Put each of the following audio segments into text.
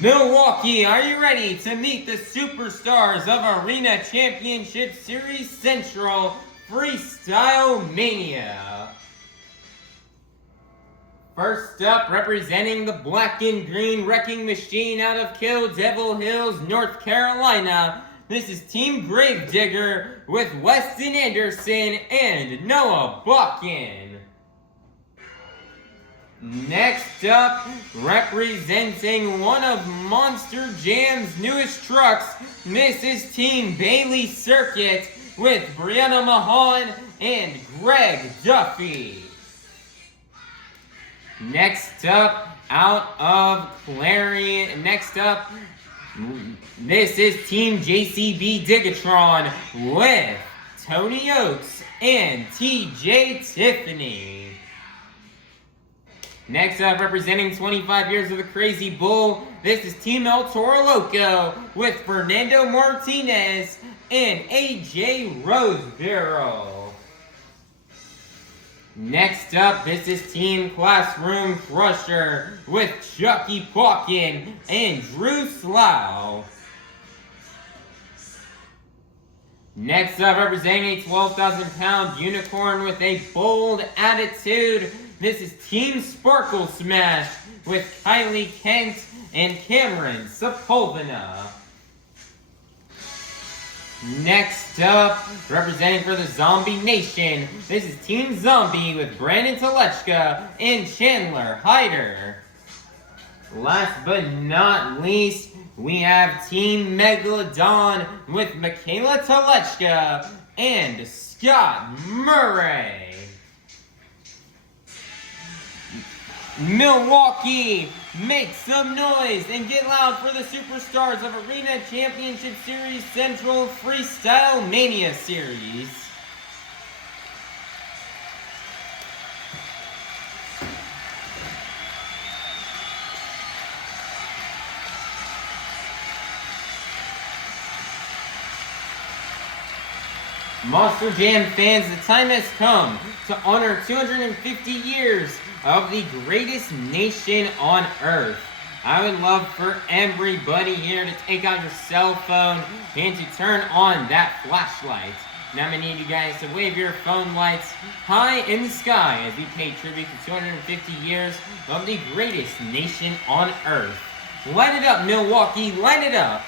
Milwaukee, are you ready to meet the superstars of Arena Championship Series Central Freestyle Mania? First up, representing the black and green wrecking machine out of Kill Devil Hills, North Carolina, this is Team Gravedigger with Weston Anderson and Noah Pauken. Next up, representing one of Monster Jam's newest trucks, this is Team Bailey Circuit with Brianna Mahon and Greg Duffy. Next up, out of Clarion, this is Team JCB DIGatron with Tony Ochs and TJ Tiffany. Next up, representing 25 years of the Crazy Bull, this is Team El Toro Loco with Fernando Martinez and AJ Roseborough. Next up, this is Team Classroom Crusher with Chuckie Pauken and Drew Slough. Next up, representing a 12,000-pound unicorn with a bold attitude, this is Team Sparkle Smash with Kylie Kent and Cameron Sepulveda. Next up, representing for the Zombie Nation, this is Team Zombie with Brandan Tulachka and Chandler Hyder. Last but not least, we have Team Megalodon with Mikayla Tulachka and Scott Murray. Milwaukee, make some noise and get loud for the superstars of Arena Championship Series Central Freestyle Mania Series. Monster Jam fans, the time has come to honor 250 years of the greatest nation on earth. I would love for everybody here to take out your cell phone and to turn on that flashlight. Now I'm going to need you guys to wave your phone lights high in the sky as we pay tribute to 250 years of the greatest nation on earth. Light it up, Milwaukee, light it up.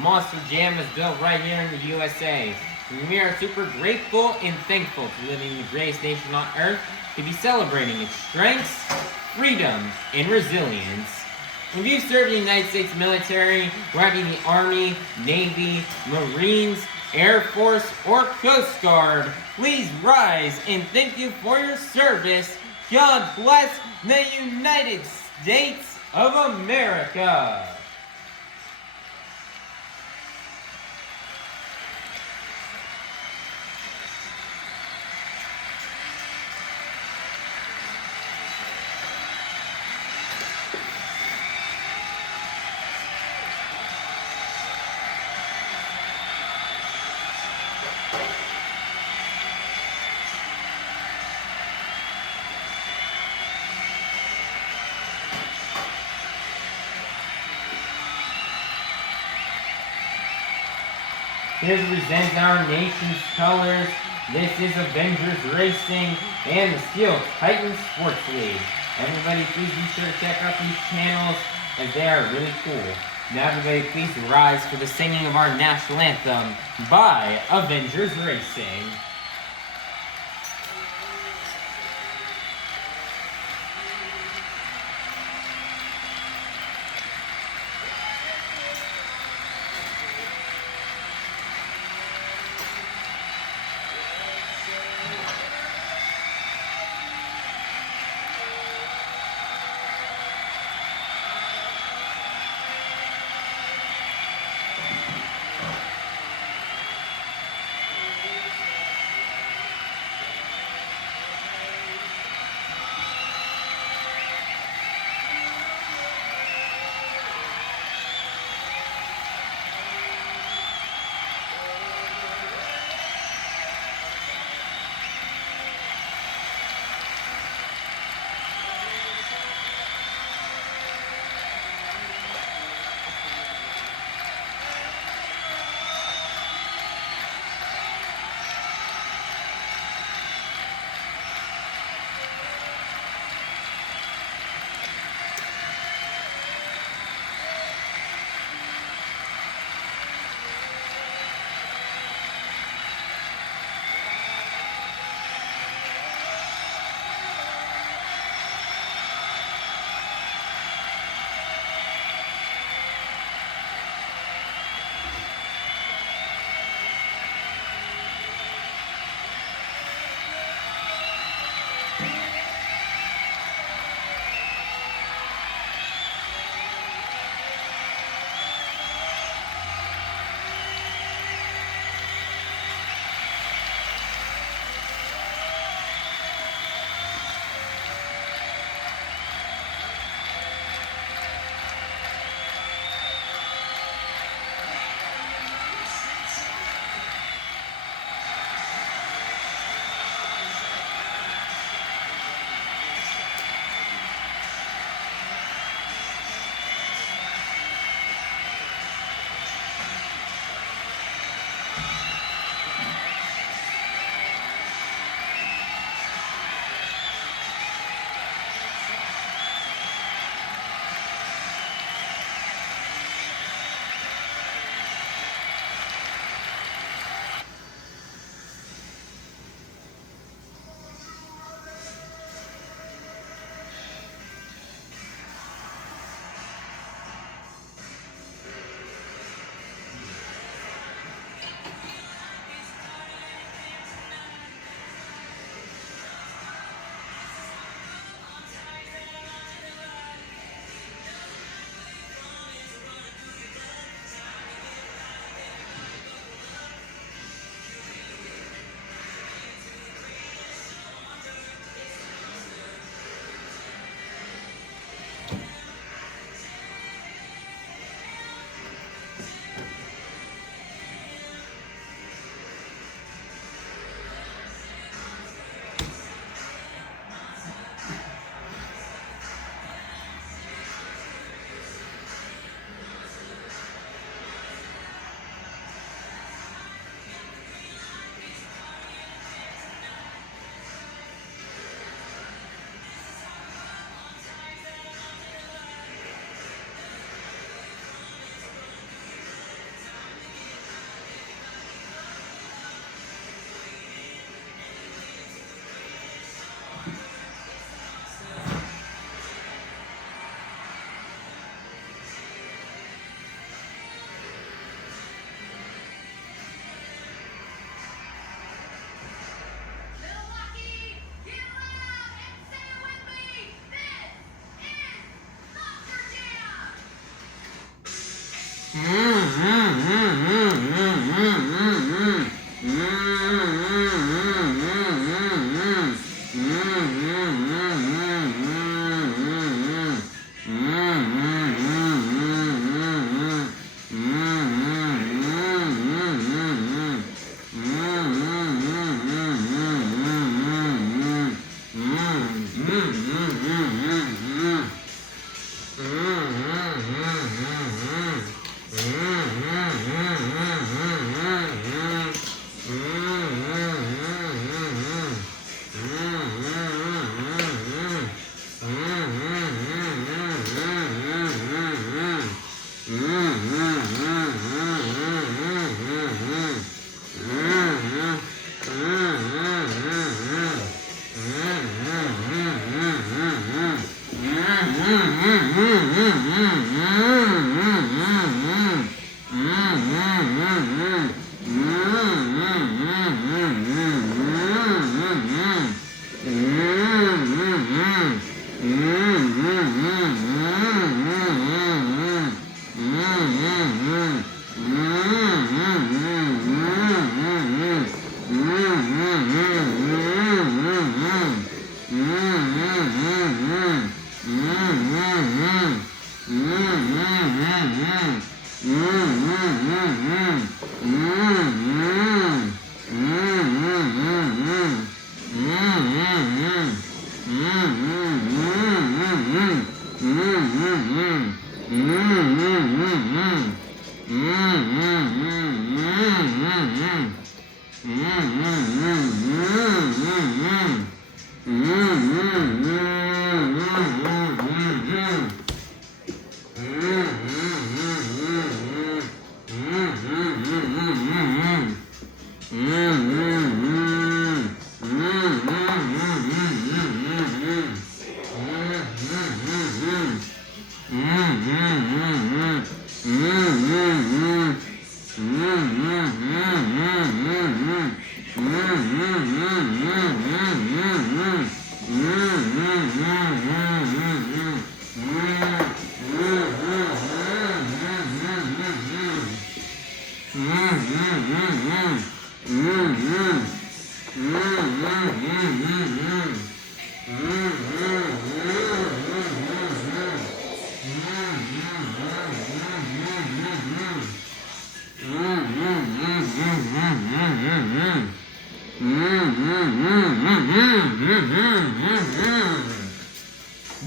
Monster Jam is built right here in the USA. And we are super grateful and thankful to live in the greatest nation on earth, to be celebrating its strengths, freedom, and resilience. If you serve in the United States military, whether in the Army, Navy, Marines, Air Force, or Coast Guard, please rise and thank you for your service. God bless the United States of America. Here represents our nation's colors. This is Avengers Racing and the Steel Titan Sports League. Everybody, please be sure to check out these channels as they are really cool. Now everybody, please rise for the singing of our national anthem by Avengers Racing.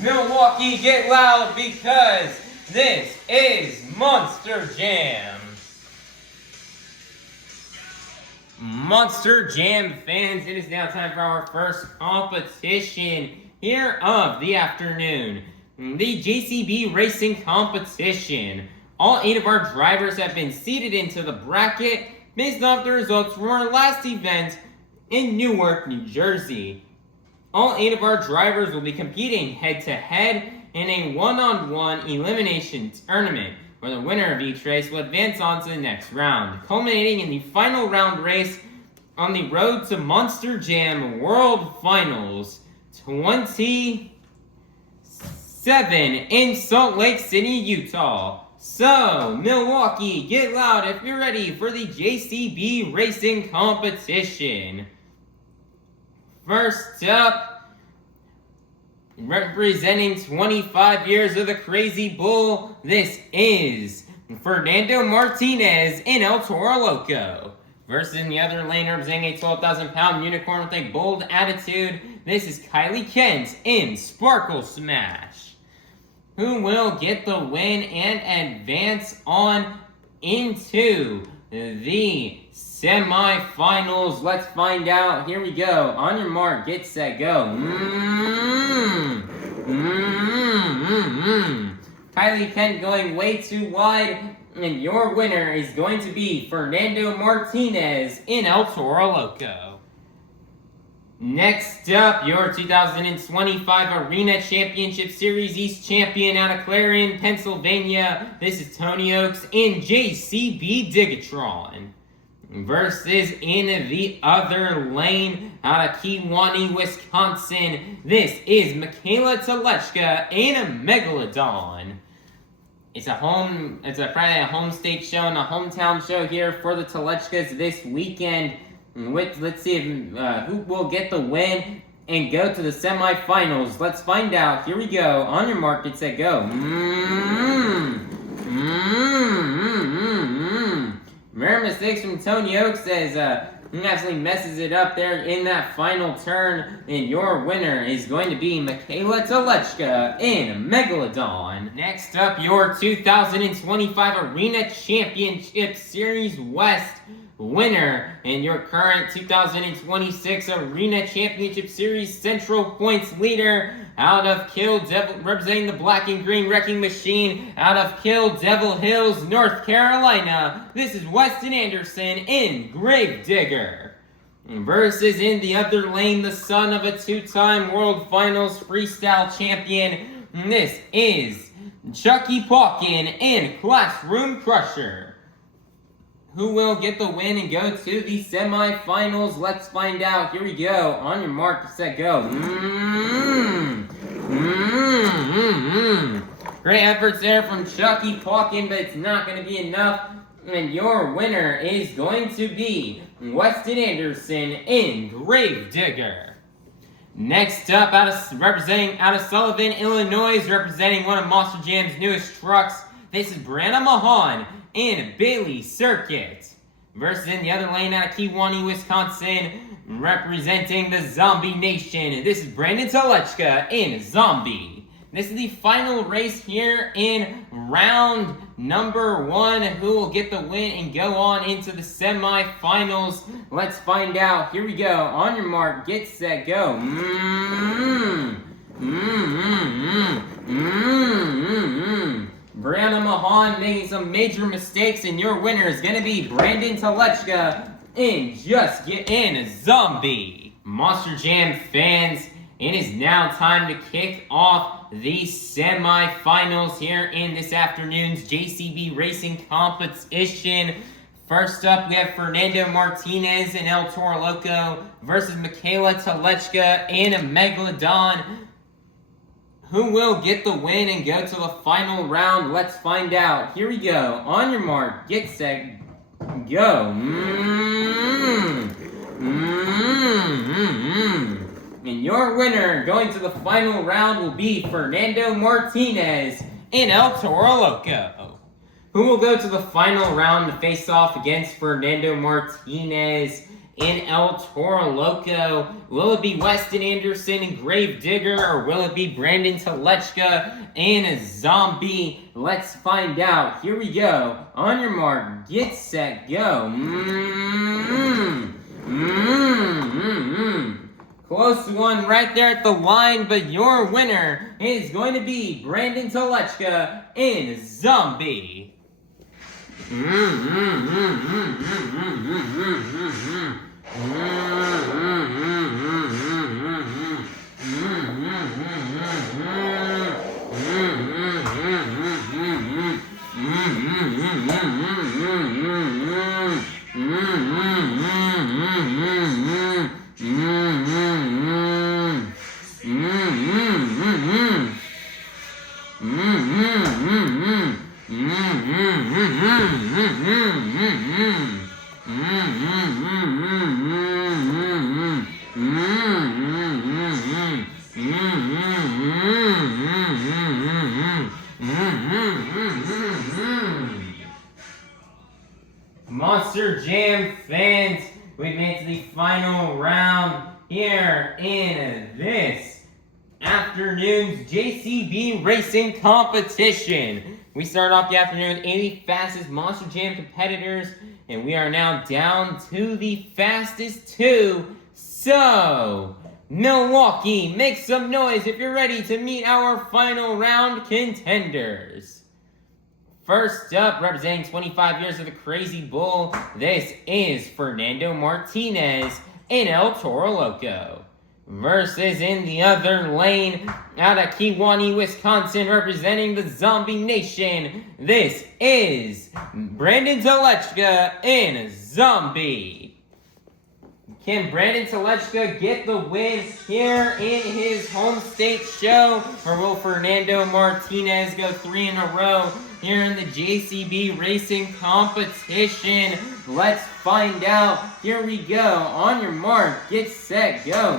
Milwaukee, get loud because this is Monster Jam. Monster Jam fans, it is now time for our first competition here of the afternoon. The JCB Racing Competition. All 8 of our drivers have been seated into the bracket based off the results from our last event in Newark, New Jersey. All 8 of our drivers will be competing head-to-head in a one-on-one elimination tournament, where the winner of each race will advance on to the next round, culminating in the final round race on the road to Monster Jam World Finals 27 in Salt Lake City, Utah. So, Milwaukee, get loud if you're ready for the JCB Racing Competition. First up, representing 25 years of the Crazy Bull, this is Fernando Martinez in El Toro Loco. Versus in the other lane, representing a 12,000-pound unicorn with a bold attitude, this is Kylie Kent in Sparkle Smash. Who will get the win and advance on into the semifinals? Let's find out. Here we go. On your mark, get set, go. Kylie Kent going way too wide, and your winner is going to be Fernando Martinez in El Toro Loco. Next up, your 2025 Arena Championship Series East champion out of Clarion, Pennsylvania. This is Tony Ochs in JCB DIGatron. Versus in the other lane out of Kewanee, Wisconsin. This is Mikayla Tulachka in a Megalodon. It's Friday a home state show and a hometown show here for the Tulachkas this weekend. Let's see if, who will get the win and go to the semifinals. Let's find out. Here we go. On your mark, get set, go. Rare mistakes from Tony Ochs as he absolutely messes it up there in that final turn. And your winner is going to be Mikayla Tulachka in Megalodon. Next up, your 2025 Arena Championship Series West winner and your current 2026 Arena Championship Series Central Points leader out of Kill Devil, representing the Black and Green Wrecking Machine out of Kill Devil Hills, North Carolina. This is Weston Anderson in Gravedigger. Versus in the other lane, the son of a two-time World Finals Freestyle champion. This is Chuckie Pauken in Classroom Crusher. Who will get the win and go to the semifinals? Let's find out. Here we go. On your mark, set, go. Great efforts there from Chuckie Pauken, but it's not going to be enough. And your winner is going to be Weston Anderson in Gravedigger. Next up, representing out of Sullivan, Illinois, representing one of Monster Jam's newest trucks. This is Brianna Mahon in Bailey Circuit. Versus in the other lane out of Kewanee, Wisconsin, representing the Zombie Nation. This is Brandan Tulachka in Zombie. This is the final race here in round number 1. Who will get the win and go on into the semifinals? Let's find out. Here we go. On your mark, get set, go. Brianna Mahon making some major mistakes, and your winner is going to be Brandan Tulachka in Just Get In Zombie. Monster Jam fans, it is now time to kick off the semifinals here in this afternoon's JCB Racing Competition. First up, we have Fernando Martinez and El Toro Loco versus Mikayla Tulachka in Megalodon. Who will get the win and go to the final round? Let's find out. Here we go. On your mark, get set, go. And your winner going to the final round will be Fernando Martinez and El Toro Loco. Who will go to the final round to face off against Fernando Martinez in El Toro Loco? Will it be Weston Anderson and Gravedigger, or will it be Brandan Tulachka and a Zombie? Let's find out. Here we go. On your mark, get set, go. Close one right there at the line, but your winner is going to be Brandan Tulachka in Zombie. Monster Jam fans, we've made it to the final round here in this afternoon's JCB Racing Competition. We start off the afternoon with 80 fastest Monster Jam competitors, and we are now down to the fastest 2. So, Milwaukee, make some noise if you're ready to meet our final round contenders. First up, representing 25 years of the Crazy Bull, this is Fernando Martinez and El Toro Loco. Versus in the other lane, out of Kewanee, Wisconsin, representing the Zombie Nation, this is Brandan Tulachka in Zombie. Can Brandan Tulachka get the win here in his home state show? Or will Fernando Martinez go 3 in a row here in the JCB Racing Competition? Let's find out. Here we go. On your mark, get set, go.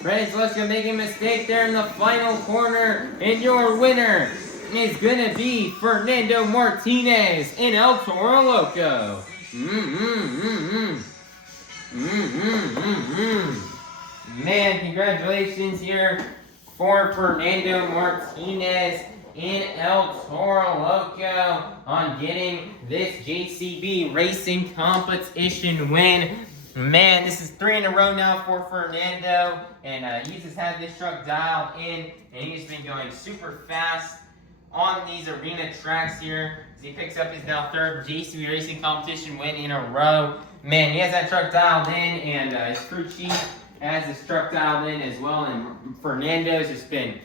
Brandan Tulachka making a mistake there in the final corner, and your winner is gonna be Fernando Martinez in El Toro Loco. Man, congratulations here for Fernando Martinez in El Toro Loco on getting this JCB Racing Competition win. Man, this is 3 in a row now for Fernando, and he's just had this truck dialed in, and he's been going super fast on these arena tracks here as he picks up his now 3rd JCB Racing Competition win in a row. Man, he has that truck dialed in, and his crew chief has his truck dialed in as well, and Fernando's just been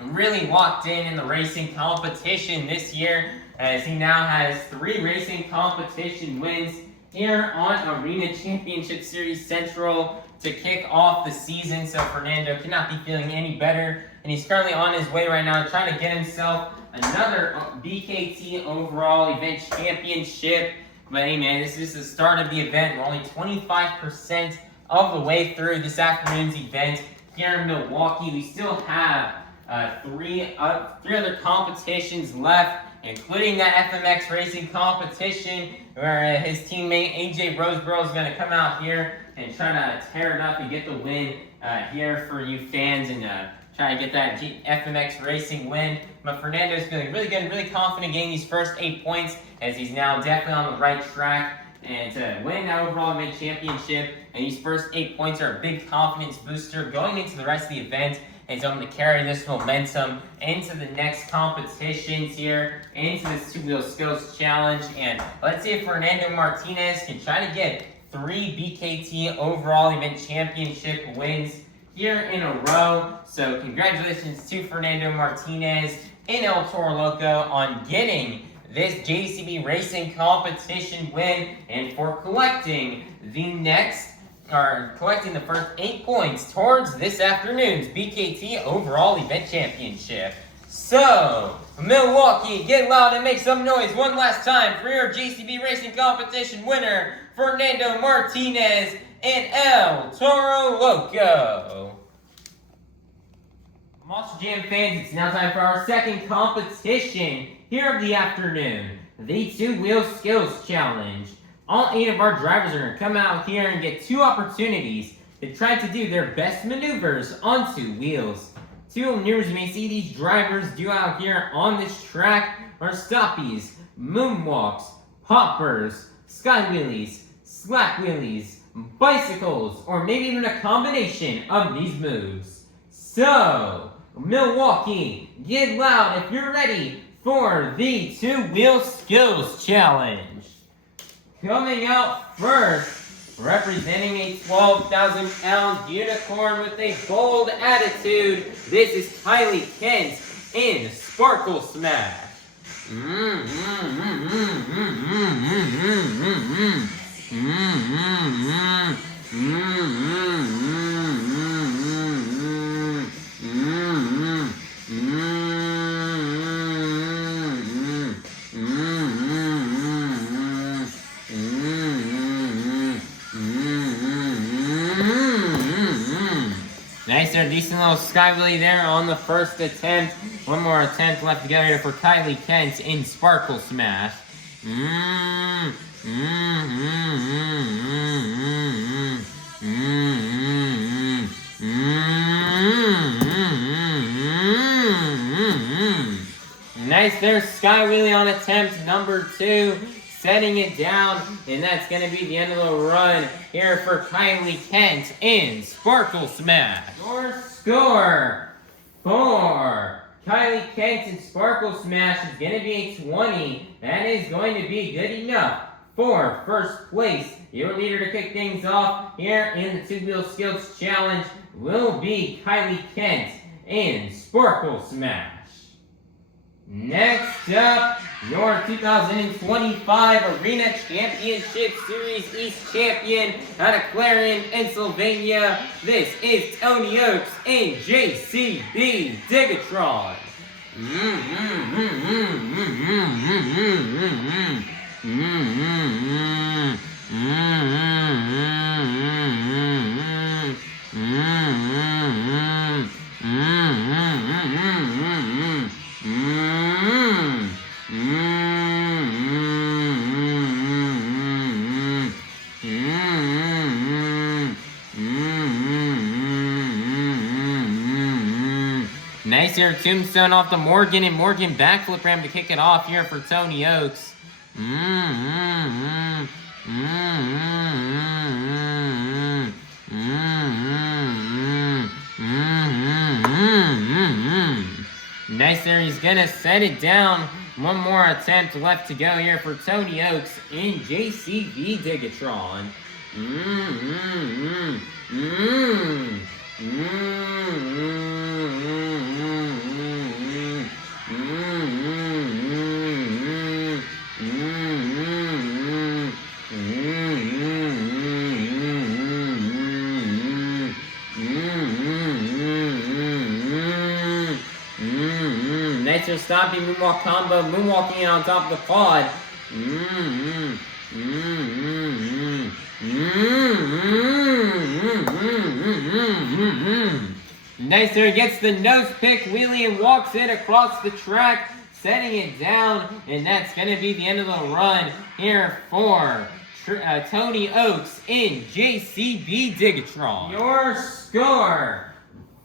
really locked in the racing competition this year, as he now has 3 racing competition wins here on Arena Championship Series Central to kick off the season. So Fernando cannot be feeling any better, and he's currently on his way right now trying to get himself another BKT overall event championship. But hey man, this is the start of the event. We're only 25% of the way through this afternoon's event here in Milwaukee. We still have three other competitions left, including that FMX Racing Competition, where his teammate AJ Roseborough is going to come out here and try to tear it up and get the win here for you fans, and try to get that FMX Racing win. But Fernando's feeling really good and really confident getting these first 8 points, as he's now definitely on the right track and to win that overall event championship. And these first 8 points are a big confidence booster going into the rest of the event, and so I'm going to carry this momentum into the next competitions here, into this 2-wheel skills challenge. And let's see if Fernando Martinez can try to get 3 BKT overall event championship wins here in a row. So congratulations to Fernando Martinez in El Toro Loco on getting this JCB Racing Competition win, and for collecting the first 8 points towards this afternoon's BKT Overall Event Championship. So, Milwaukee, get loud and make some noise one last time for your JCB Racing Competition winner, Fernando Martinez in El Toro Loco. Monster Jam fans, it's now time for our second competition here of the afternoon, the 2-wheel skills challenge. All 8 of our drivers are going to come out here and get 2 opportunities to try to do their best maneuvers on 2 wheels. 2 maneuvers you may see these drivers do out here on this track are stoppies, moonwalks, poppers, sky wheelies, slack wheelies, bicycles, or maybe even a combination of these moves. So, Milwaukee, get loud if you're ready for the 2-wheel skills challenge. Coming out first, representing a 12,000-pound unicorn with a bold attitude, this is Kylie Kent in Sparkle Smash. Nice, a decent little sky wheelie there on the first attempt. One more attempt left to go here for Kylie Kent in Sparkle Smash. Nice there, sky wheelie on attempt number 2. Setting it down, and that's going to be the end of the run here for Kylie Kent in Sparkle Smash. Your score for Kylie Kent in Sparkle Smash is going to be a 20. That is going to be good enough for first place. Your leader to kick things off here in the 2-wheel skills challenge will be Kylie Kent in Sparkle Smash. Next up, your 2025 Arena Championship Series East champion out of Clarion, Pennsylvania. This is Tony Ochs in JCB DIGatron. Nice here, tombstone off the Morgan, and Morgan backflip ramp to kick it off here for Tony Ochs. Nice there, he's gonna set it down. One more attempt left to go here for Tony Ochs in JCB DIGatron. Nice or stopping moonwalk combo, moonwalking on top of the pod. Nice there, gets the nose pick wheelie and walks it across the track, setting it down, and that's going to be the end of the run here for Tony Ochs in JCB DIGatron. Your score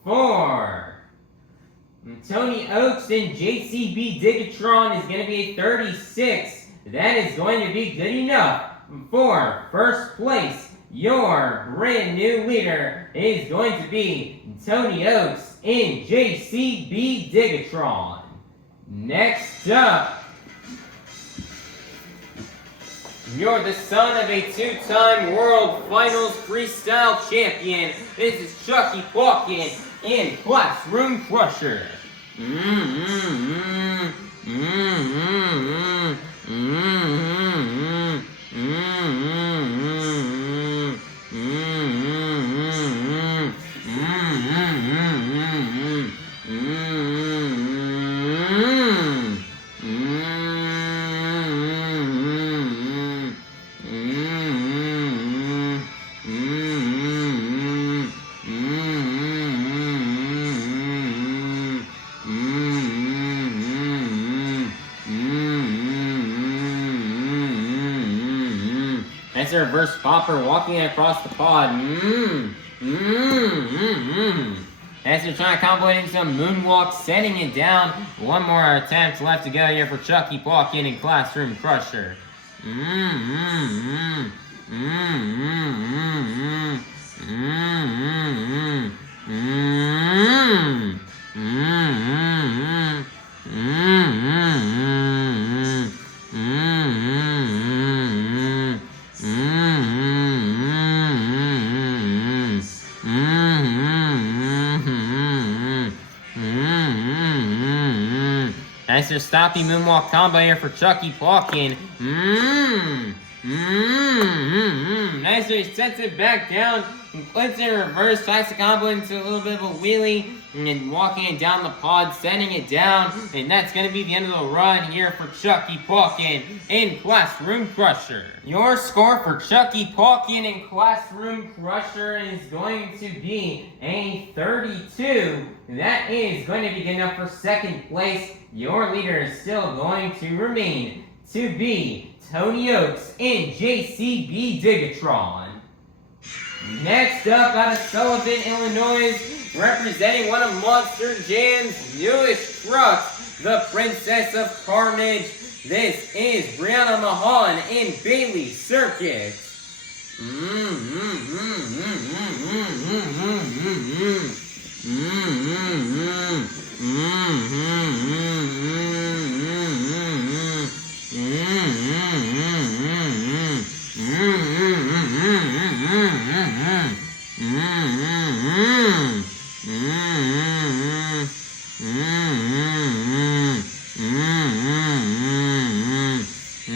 for Tony Ochs in JCB DIGatron is going to be a 36. That is going to be good enough for first place. Your brand new leader is going to be Tony Ochs in JCB DIGatron. Next up, you're the son of a two-time World Finals Freestyle champion. This is Chuckie Pauken in Classroom Crusher. That's a reverse popper walking across the pod. As they're trying to combo in some moonwalk, setting it down. One more attempt left to go here for Chuckie Pauken in Classroom Crusher. Nice or stoppy moonwalk combo here for Chuckie Pauken. Nice, he sets it back down, and flips it in reverse, tries to combo into a little bit of a wheelie, and then walking it down the pod, sending it down, and that's going to be the end of the run here for Chuckie Pauken in Classroom Crusher. Your score for Chuckie Pauken in Classroom Crusher is going to be a 32. That is going to be good enough for second place. Your leader is still going to remain to be Tony Ochs in JCB DIGatron. Next up, out of Sullivan, Illinois, representing one of Monster Jam's newest trucks, the Princess of Carnage. This is Brianna Mahon in Bailey Circuit.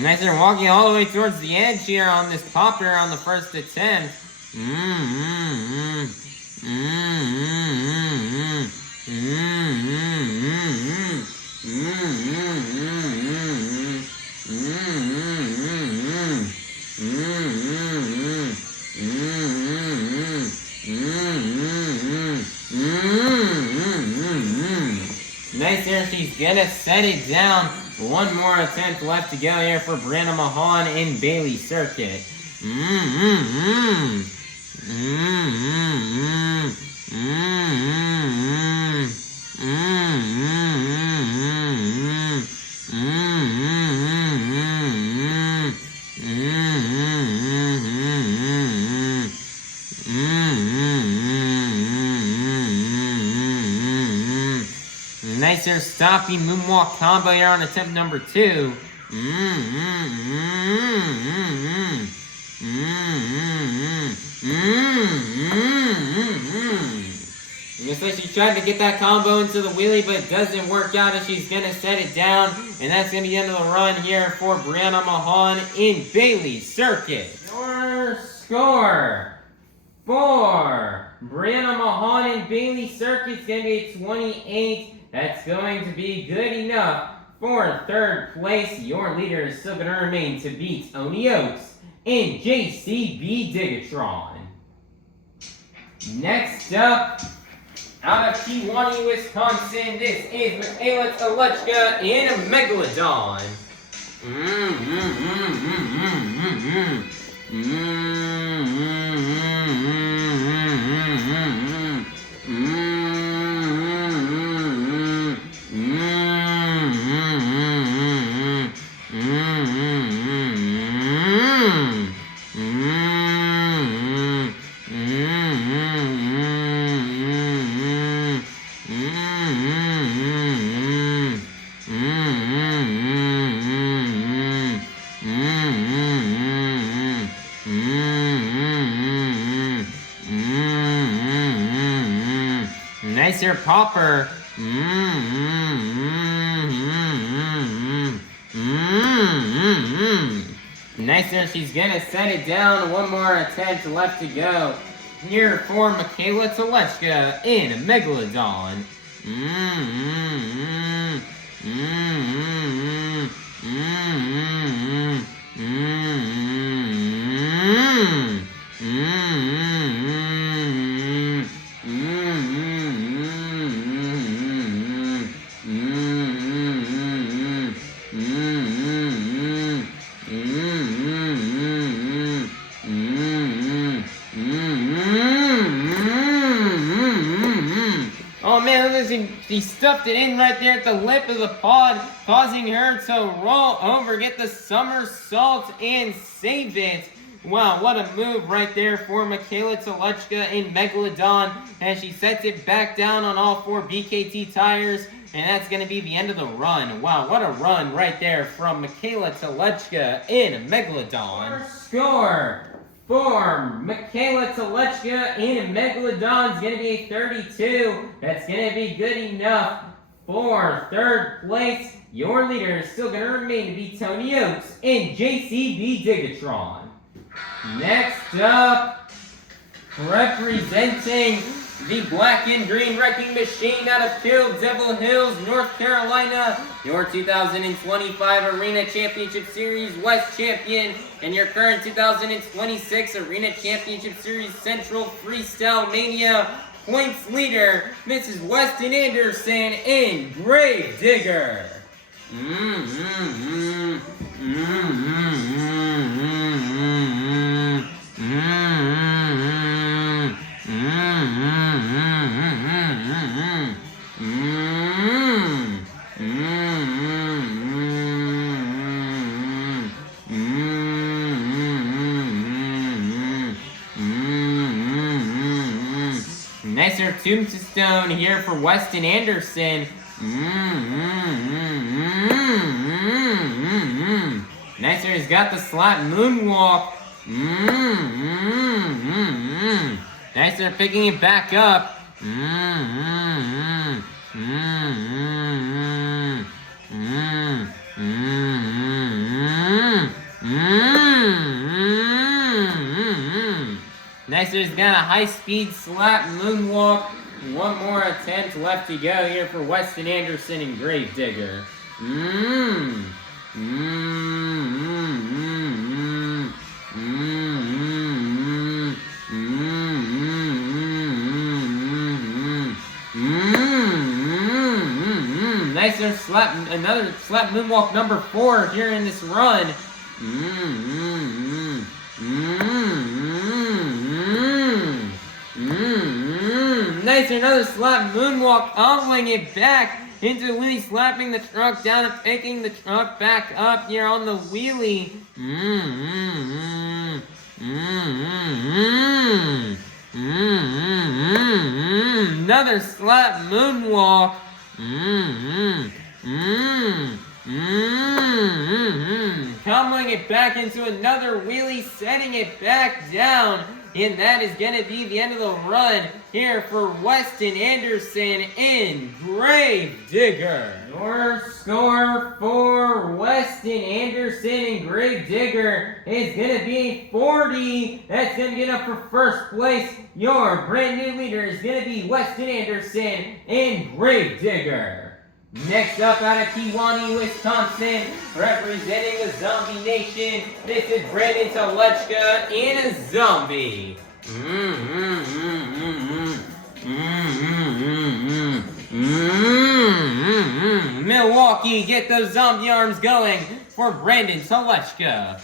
Nice, they're walking all the way towards the edge here on this popper on the first attempt. Nice here, she's gonna set it down. One more attempt left to go here for Brianna Mahon in Bailey Circuit. Nicer stoppy moonwalk combo here on attempt number 2. Looks like she tried to get that combo into the wheelie, but it doesn't work out, and she's going to set it down. And that's going to be the end of the run here for Brianna Mahon in Bailey Circuit. Your score for Brianna Mahon in Bailey Circuit is going to be 28. That's going to be good enough for third place. Your leader is still going to remain to beat Ochs in JCB DIGatron. Next up, out of Kewanee, Wisconsin, this is Mikayla Tulachka in a Megalodon. Nice here, popper. Nice there, she's gonna set it down. One more attempt left to go. Here for Mikayla Tulachka in a Megalodon. Oh man, she stuffed it in right there at the lip of the pod, causing her to roll over, get the somersault, and save it. Wow, what a move right there for Mikayla Tulachka in Megalodon, and she sets it back down on all 4 BKT tires, and that's going to be the end of the run. Wow, what a run right there from Mikayla Tulachka in Megalodon. Score for Mikayla Tulachka in Megalodon is going to be a 32. That's going to be good enough for third place. Your leader is still going to remain to be Ochs in JCB DIGatron. Next up, representing the black and green wrecking machine out of Kill Devil Hills, North Carolina, your 2025 Arena Championship Series West champion and your current 2026 Arena Championship Series Central Freestyle Mania points leader, Mrs. Weston Anderson in Grave Digger. Nicer tombstone here for Weston Anderson. Nicer has got the slap moonwalk. Nicer picking it back up. Nicer's got a high-speed slap moonwalk. One more attempt left to go here for Weston Anderson and Gravedigger. Nicer slap, another slap moonwalk number 4 here in this run. Nicer, another slap moonwalk, tumbling it back into the wheelie, slapping the truck down and picking the truck back up here on the wheelie. Another slap moonwalk. Tumbling it back into another wheelie, setting it back down. And that is going to be the end of the run here for Weston Anderson and Gravedigger. Your score for Weston Anderson and Gravedigger is going to be 40. That's going to get up for first place. Your brand new leader is going to be Weston Anderson and Gravedigger. Next up out of Kewanee, Wisconsin, representing the Zombie Nation, this is Brandan Tulachka in a zombie. Milwaukee, get those zombie arms going for Brandan Tulachka.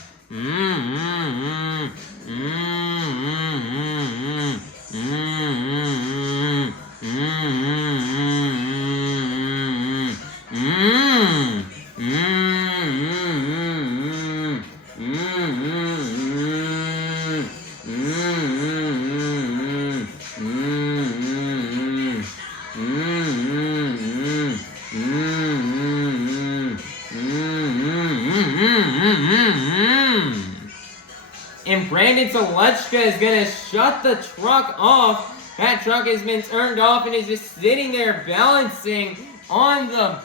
And Brandan Tulachka is going to shut the truck off. That truck has been turned off and is just sitting there balancing on the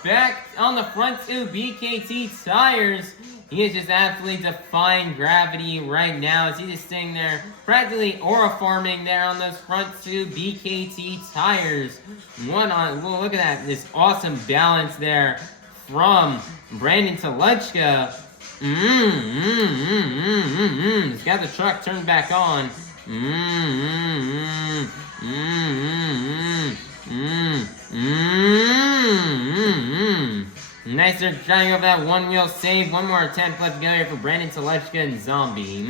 front 2 BKT tires. He is just absolutely defying gravity right now as he's just sitting there practically oroforming there on those front 2 BKT tires. Well, look at that, this awesome balance there from Brandan Tulachka. He's got the truck turned back on. Nicer trying over that one wheel save. One more attempt left to go here for Brandan Tulachka and Zombie.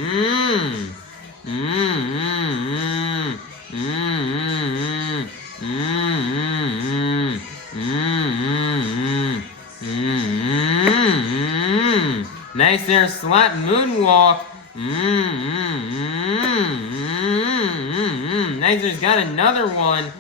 Nice there, slap moonwalk. Nicer's got another one.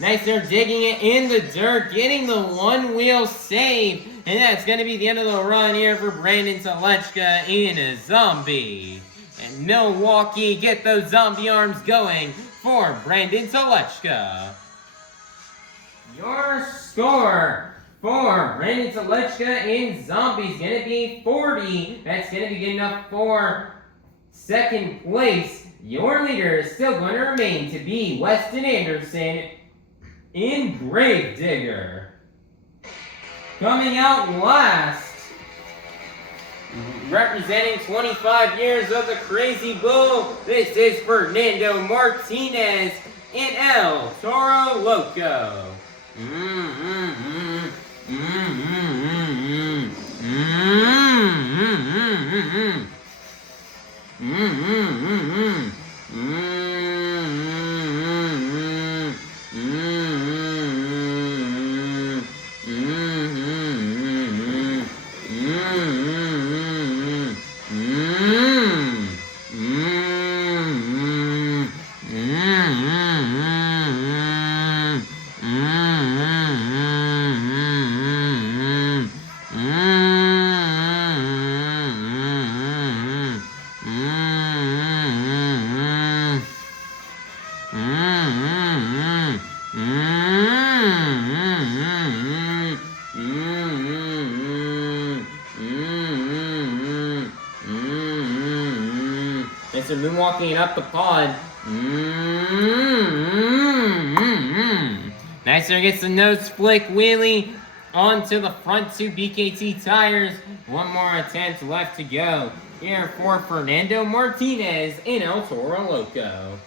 Nicer digging it in the dirt, getting the one wheel save. And that's going to be the end of the run here for Brandan Tulachka in a zombie. And Milwaukee, get those zombie arms going for Brandan Tulachka. Your score for Brandan Tulachka in Zombie is going to be 40. That's going to be good enough for second place. Your leader is still going to remain to be Weston Anderson in Gravedigger. Coming out last, representing 25 years of the Crazy Bull, this is Fernando Martinez in El Toro Loco. moonwalking up the pod. Nicer gets the nose flick wheelie onto the front two BKT tires. One more attempt left to go here for Fernando Martinez in El Toro Loco.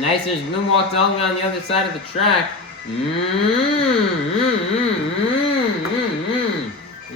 Nicer's moonwalked all the way on the other side of the track.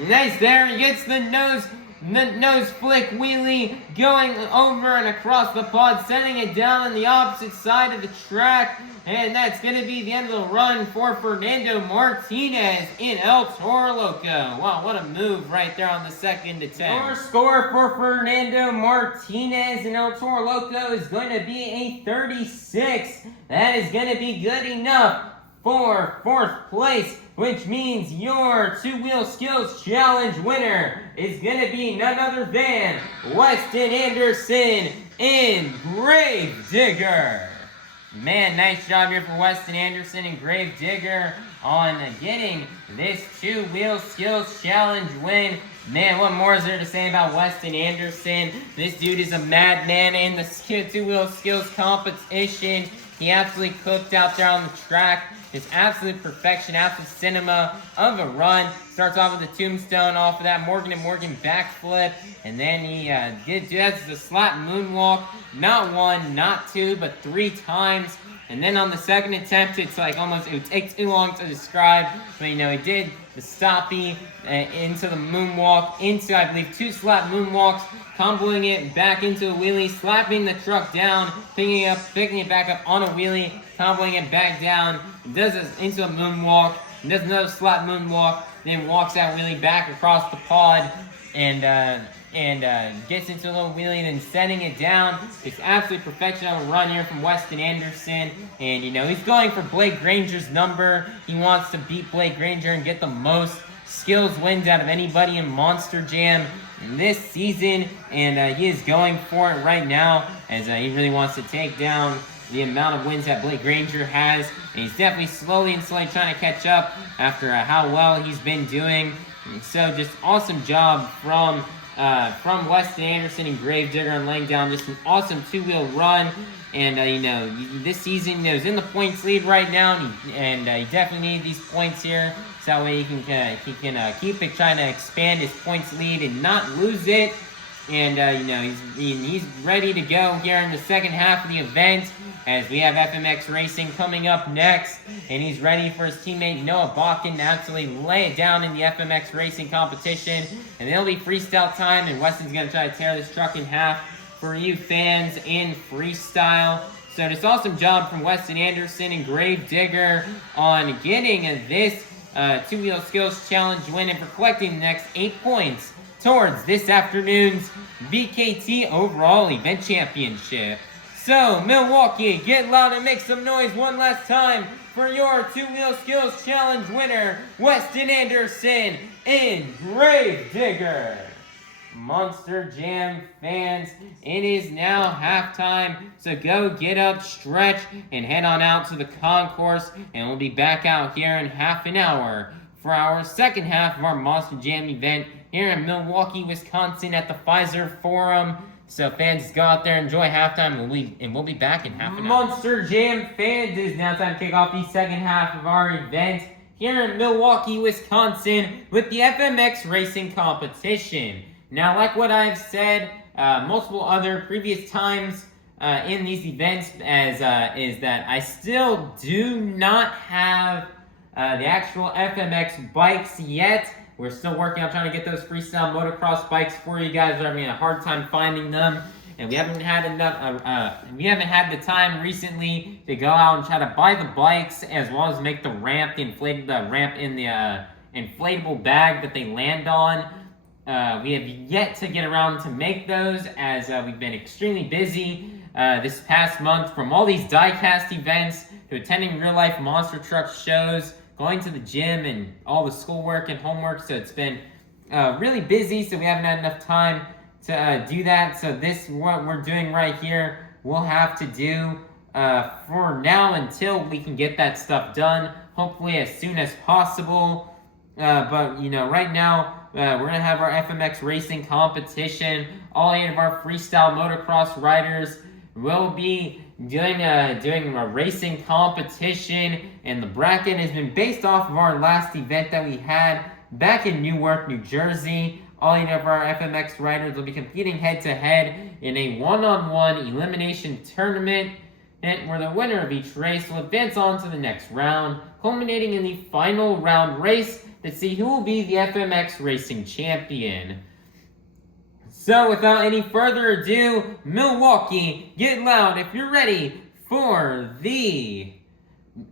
Nice there, he gets the nose flick wheelie going over and across the pod, sending it down on the opposite side of the track. And that's going to be the end of the run for Fernando Martinez in El Toro Loco. Wow, what a move right there on the second attempt. Your score for Fernando Martinez in El Toro Loco is going to be a 36. That is going to be good enough for 4th place, which means your two-wheel skills challenge winner is going to be none other than Weston Anderson in Gravedigger. Man, nice job here for Weston Anderson and Gravedigger on getting this two-wheel skills challenge win. Man, what more is there to say about Weston Anderson? This dude is a madman in the two-wheel skills competition. He absolutely cooked out there on the track. It's absolute perfection, absolute cinema of a run. Starts off with a tombstone off of that Morgan & Morgan backflip. And then he does the slap moonwalk. Not 1, not 2, but 3 times. And then on the second attempt, it's like almost, it would take too long to describe. But, you know, he did the stoppie into the moonwalk, into, I believe, 2 slap moonwalks, comboing it back into a wheelie, slapping the truck down, picking it back up on a wheelie, comboing it back down, does it into a moonwalk, does another slap moonwalk, then walks that wheelie back across the pod, and gets into a little wheelie and then setting it down. It's absolute perfection of a run here from Weston Anderson. And, you know, he's going for Blake Granger's number. He wants to beat Blake Granger and get the most skills wins out of anybody in Monster Jam this season. And he is going for it right now, as he really wants to take down the amount of wins that Blake Granger has. And he's definitely slowly trying to catch up after how well he's been doing. And so just awesome job from Weston Anderson and Gravedigger on laying down just an awesome two-wheel run. And, you know, this season, you know, he's in the points lead right now, and he definitely needs these points here, so that way he can keep it, trying to expand his points lead and not lose it. And, you know, he's ready to go here in the second half of the event, as we have FMX Racing coming up next, and he's ready for his teammate Noah Pauken to absolutely lay it down in the FMX Racing Competition. And it'll be freestyle time, and Weston's going to try to tear this truck in half for you fans in freestyle. So just awesome job from Weston Anderson and Gravedigger on getting this two-wheel skills challenge win and for collecting the next 8 points towards this afternoon's BKT overall event championship. So, Milwaukee, get loud and make some noise one last time for your two-wheel skills challenge winner, Weston Anderson in Gravedigger. Monster Jam fans, it is now halftime, so go get up, stretch, and head on out to the concourse, and we'll be back out here in half an hour for our second half of our Monster Jam event here in Milwaukee, Wisconsin at the Fiserv Forum. So fans, go out there, enjoy halftime, and we'll be back in half an hour. Monster Jam fans, it is now time to kick off the second half of our event here in Milwaukee, Wisconsin with the FMX Racing Competition. Now, like what I've said multiple other previous times in these events, is that I still do not have the actual FMX bikes yet. We're still working on trying to get those freestyle motocross bikes for you guys. We're having a hard time finding them, and we haven't had enough. We haven't had the time recently to go out and try to buy the bikes, as well as make the ramp, the ramp in the inflatable bag that they land on. we have yet to get around to make those, as we've been extremely busy this past month, from all these Diecast events to attending real-life monster truck shows, going to the gym, and all the schoolwork and homework. So it's been really busy, so we haven't had enough time to do that. So this, what we're doing right here, we'll have to do for now until we can get that stuff done, hopefully as soon as possible. But, you know, right now, we're going to have our FMX Racing Competition. All 8 of our freestyle motocross riders will be doing a racing competition, and the bracket has been based off of our last event that we had back in Newark, New Jersey. All 8 of our FMX riders will be competing head-to-head in a one-on-one elimination tournament, and where the winner of each race will advance on to the next round, culminating in the final round race to see who will be the FMX Racing Champion. So without any further ado, Milwaukee, get loud if you're ready for the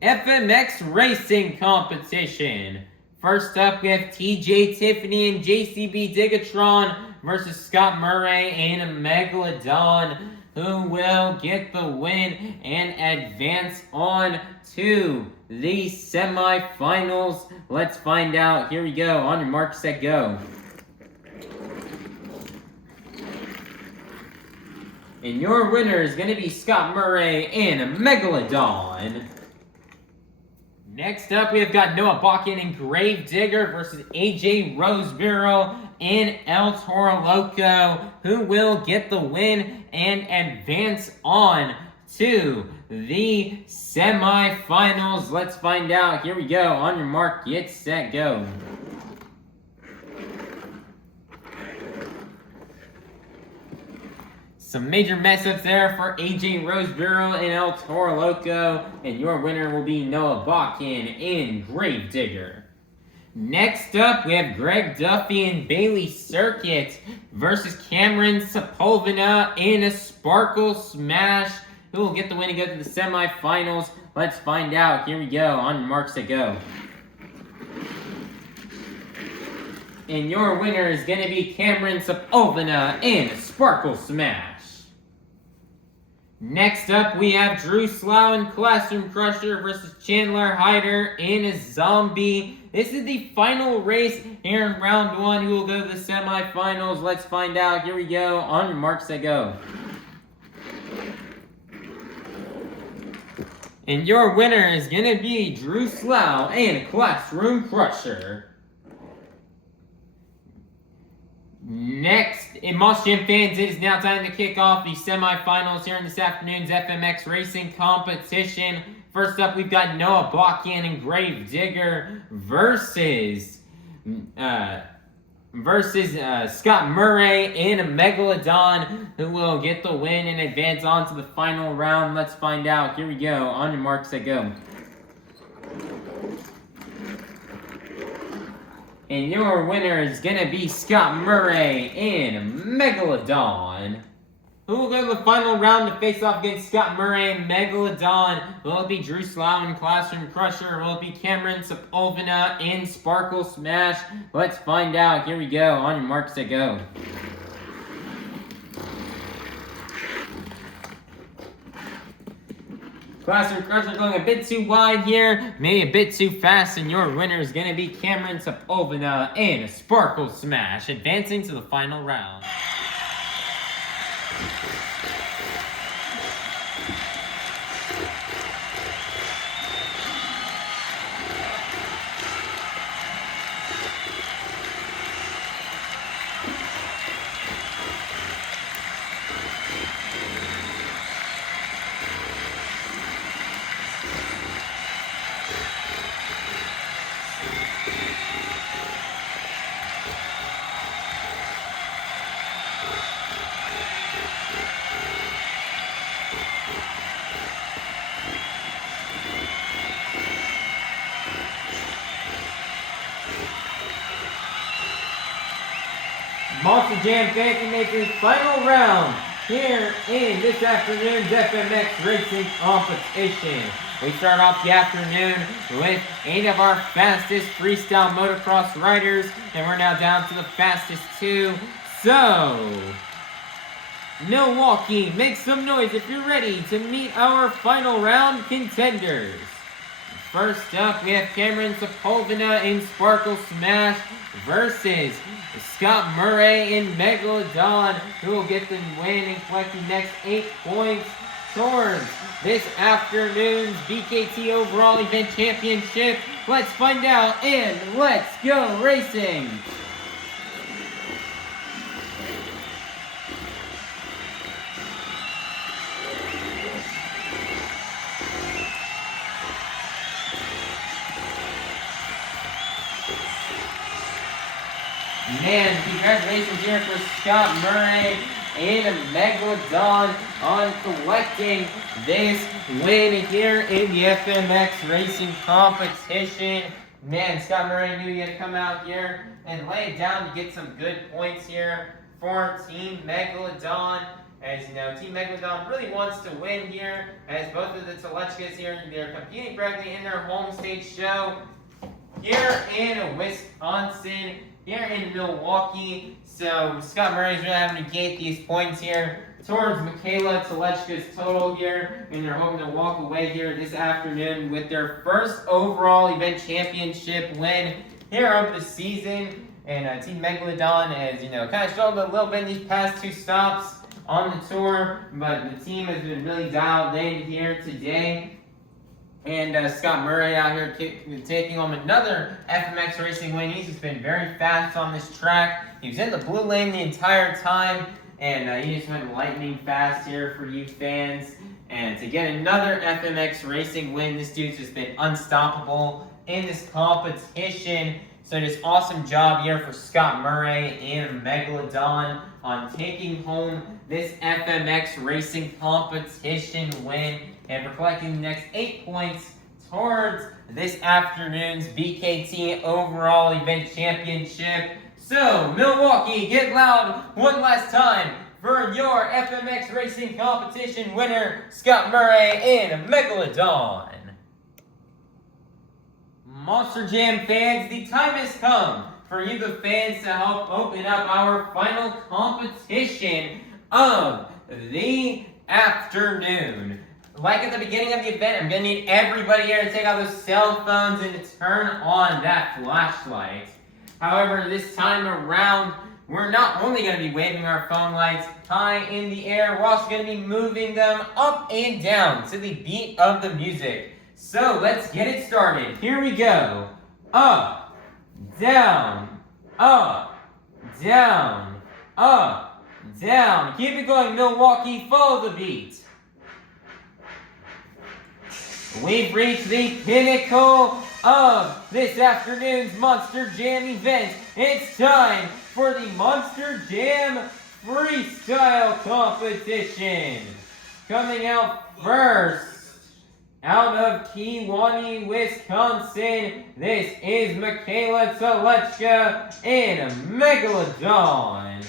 FMX Racing Competition. First up, we have TJ Tiffany and JCB DIGatron versus Scott Murray and Megalodon, who will get the win and advance on to the semifinals. Let's find out. Here we go. On your mark, set, go. And your winner is going to be Scott Murray and Megalodon. Next up, we have got Noah Pauken and Gravedigger versus AJ Roseborough and El Toro Loco, who will get the win and advance on to the semifinals. Let's find out. Here we go. On your mark, get set, go. Some major mess-ups there for AJ Roseborough and El Toro Loco, and your winner will be Noah Pauken and Gravedigger. Next up, we have Greg Duffy and Bailey Circuit versus Cameron Sepulveda in a Sparkle Smash. Who will get the win and go to the semifinals? Let's find out. Here we go. On your marks, set, go. And your winner is going to be Cameron Sepulveda in a Sparkle Smash. Next up, we have Drew Slough and Classroom Crusher versus Chandler Hyder in a Zombie. This is the final race here in round 1. Who will go to the semifinals? Let's find out. Here we go. On your marks, set, go. And your winner is going to be Drew Slough and Classroom Crusher. Next, in Monster Jam fans, it is now time to kick off the semifinals here in this afternoon's FMX Racing Competition. First up, we've got Noah Pauken and Gravedigger versus Scott Murray and Megalodon, who will get the win and advance on to the final round. Let's find out. Here we go. On your marks, set, go. And your winner is going to be Scott Murray and Megalodon, who will go to the final round to face off against Scott Murray and Megalodon. Will it be Drew Slough and Classroom Crusher, or will it be Cameron Sepulveda in Sparkle Smash? Let's find out. Here we go. On your marks, set, go. Classroom Crusher going a bit too wide here, maybe a bit too fast, and your winner is going to be Cameron Sepulveda in a Sparkle Smash, advancing to the final round. Monster Jam Fancy Makers final round here in this afternoon's FMX Racing Competition. We start off the afternoon with 8 of our fastest freestyle motocross riders, and we're now down to the fastest 2. So, Milwaukee, make some noise if you're ready to meet our final round contenders. First up, we have Cameron Sepulveda in Sparkle Smash versus Scott Murray in Megalodon, who will get the win and collect the next 8 points towards this afternoon's BKT Overall Event Championship. Let's find out, and let's go racing! Man, congratulations here for Scott Murray and Megalodon on collecting this win here in the FMX Racing Competition. Man, Scott Murray knew he had to come out here and lay it down to get some good points here for Team Megalodon. As you know, Team Megalodon really wants to win here, as both of the Tulachkas here, they're competing directly in their home state show here in Wisconsin, here in Milwaukee. So Scott Murray's really having to gate these points here towards Mikayla, Tulachka's total here, and they're hoping to walk away here this afternoon with their first overall event championship win here of the season. And Team Megalodon has, kind of struggled a little bit in these past 2 stops on the tour, but the team has been really dialed in here today. And Scott Murray out here taking home another FMX Racing win. He's just been very fast on this track. He was in the blue lane the entire time, and he just went lightning fast here for you fans. And to get another FMX Racing win, this dude's just been unstoppable in this competition. So just awesome job here for Scott Murray and Megalodon on taking home this FMX Racing Competition win and for collecting the next 8 points towards this afternoon's BKT Overall Event Championship. So, Milwaukee, get loud one last time for your FMX Racing Competition winner, Scott Murray and Megalodon. Monster Jam fans, the time has come for you, the fans, to help open up our final competition of the afternoon. Like at the beginning of the event, I'm going to need everybody here to take out their cell phones and to turn on that flashlight. However, this time around, we're not only going to be waving our phone lights high in the air, we're also going to be moving them up and down to the beat of the music. So let's get it started. Here we go. Up, down, up, down, up, down. Keep it going, Milwaukee. Follow the beat. We've reached the pinnacle of this afternoon's Monster Jam event. It's time for the Monster Jam Freestyle Competition. Coming out first, out of Kewanee, Wisconsin, this is Mikayla, Tulachka, and Megalodon.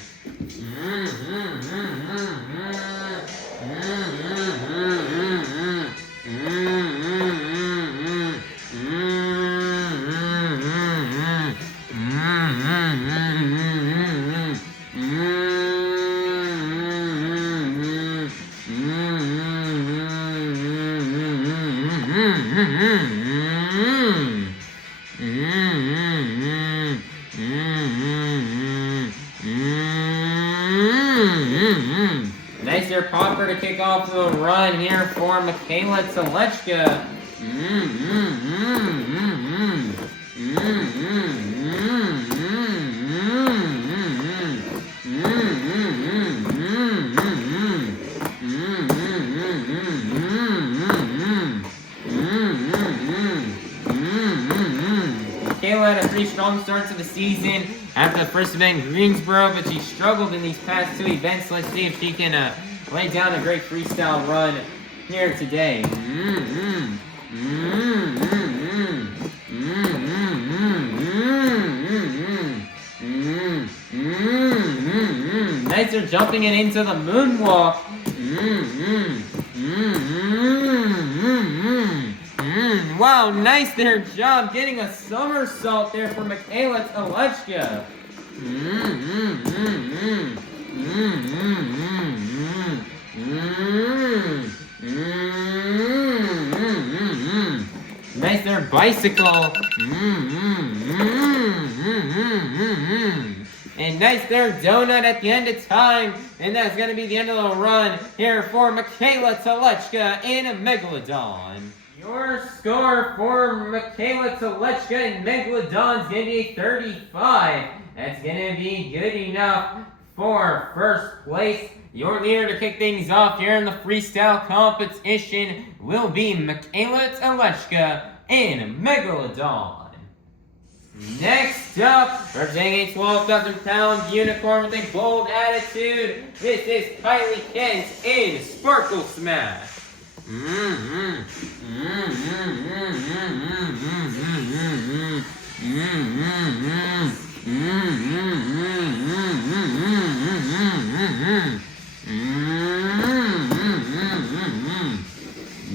Nice air popper to kick off the run here for Mikayla Tulachka. Mikayla had a pretty strong start to the season after the first event in Greensboro, but she struggled in these past 2 events. Let's see if she can lay down a great freestyle run here today. Nice they're jumping it into the moonwalk. Wow, nice their job getting a somersault there for Mikayla Tulachka. Nice their bicycle. And nice their donut at the end of time. And that's going to be the end of the run here for Mikayla Tulachka and Megalodon. Your score for Mikayla Tulachka and Megalodon is going to be 35. That's going to be good enough for first place. Your leader to kick things off here in the freestyle competition will be Mikayla Tulachka and Megalodon. Next up, representing a 12,000-pound unicorn with a bold attitude, this is Kylie Kent in Sparkle Smash.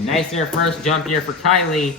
Nice there first jump here for Kylie.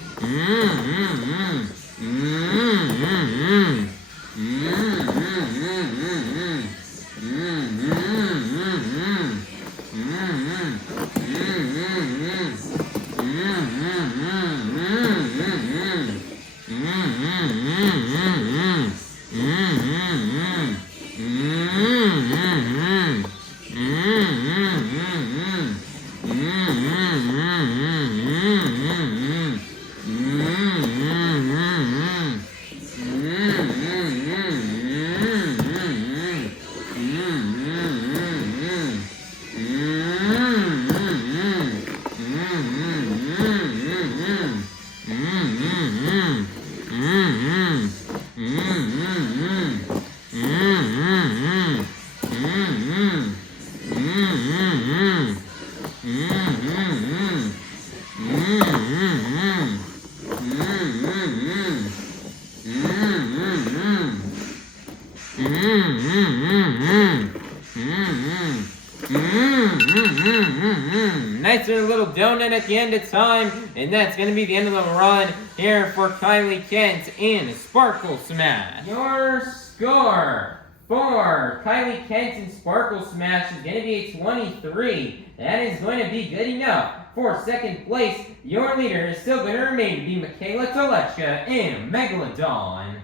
Nice little donut at the end of time, and that's going to be the end of the run here for Kylie Kent in Sparkle Smash. Your score for Kylie Kent in Sparkle Smash is going to be a 23. That is going to be good enough for second place. Your leader is still going to remain to be Mikayla Tulachka and Megalodon.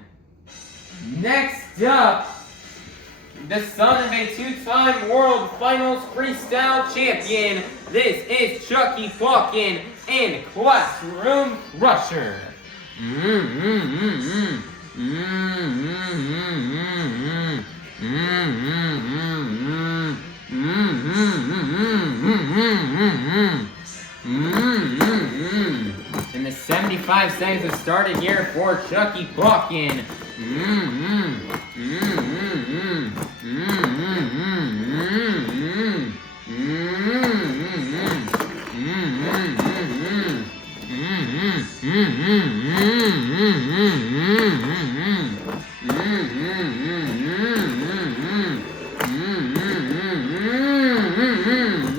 Next up, the son of a two-time World Finals Freestyle Champion, this is Chuckie Pauken in Classroom Crusher. And the 75 seconds have started here for Chuckie Pauken.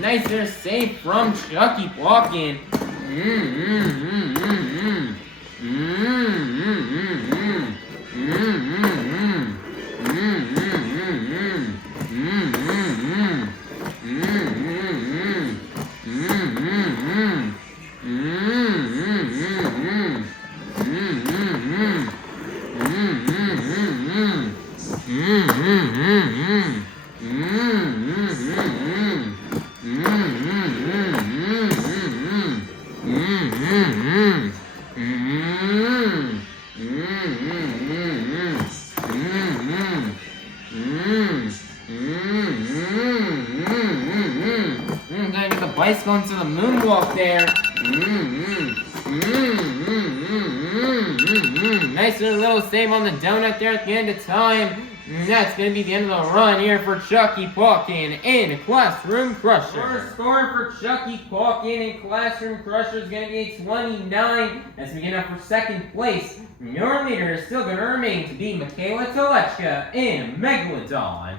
Nice there save from Chuckie Pauken. Gonna get the bicycle into the moonwalk there. Nice little save on the donut there at the end of time. And that's going to be the end of the run here for Chuckie Pauken in Classroom Crusher. Your score for Chuckie Pauken in Classroom Crusher is going to be a 29. That's going to get up for second place. Your leader is still going to remain to be Mikayla Tulachka in Megalodon.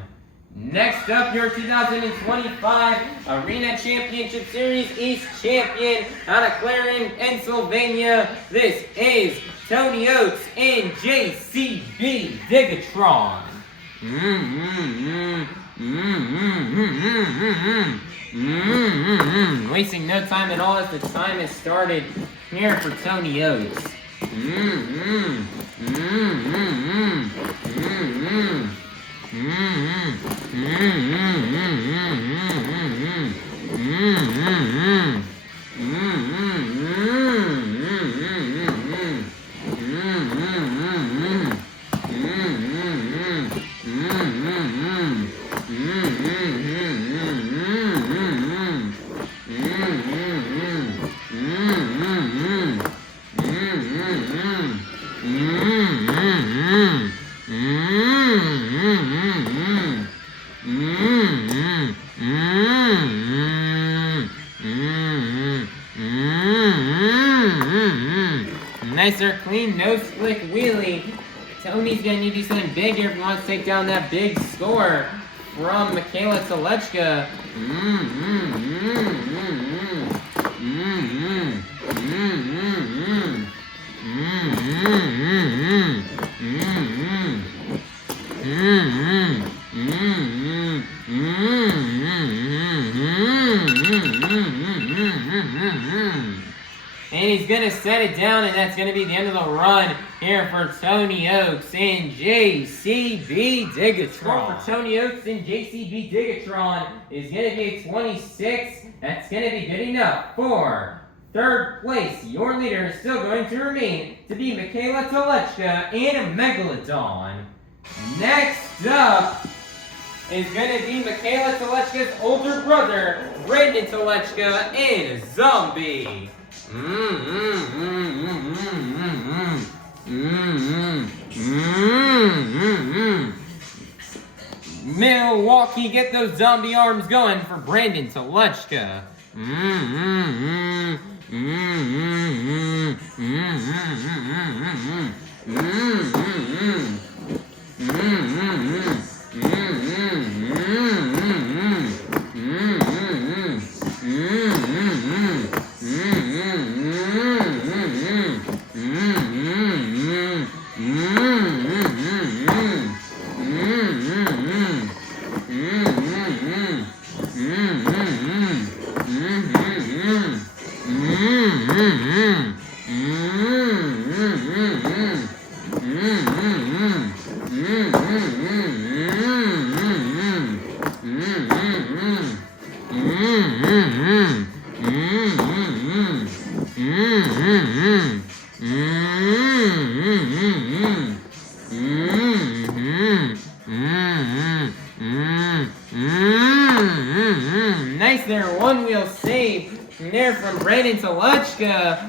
Next up, your 2025 Arena Championship Series East Champion out of Clarendon, Pennsylvania. This is Tony Ochs and JCB DIGatron. Wasting no time at all as the time has started here for Tony Ochs. Nicer clean no slick wheelie. Tony's gonna need to do something big here if he wants to take down that big score from Mikayla Tulachka. And he's going to set it down, and that's going to be the end of the run here for Tony Ochs and JCB DIGatron. For Tony Ochs and JCB DIGatron is going to be a 26. That's going to be good enough for third place. Your leader is still going to remain to be Mikayla Tulachka and Megalodon. Next up is going to be Mikayla Tulachka's older brother, Brandan Tulachka, and Zombie. Milwaukee, get those zombie arms going for Brandan Tulachka. Nice there, one wheel save there from Brandan Tulachka.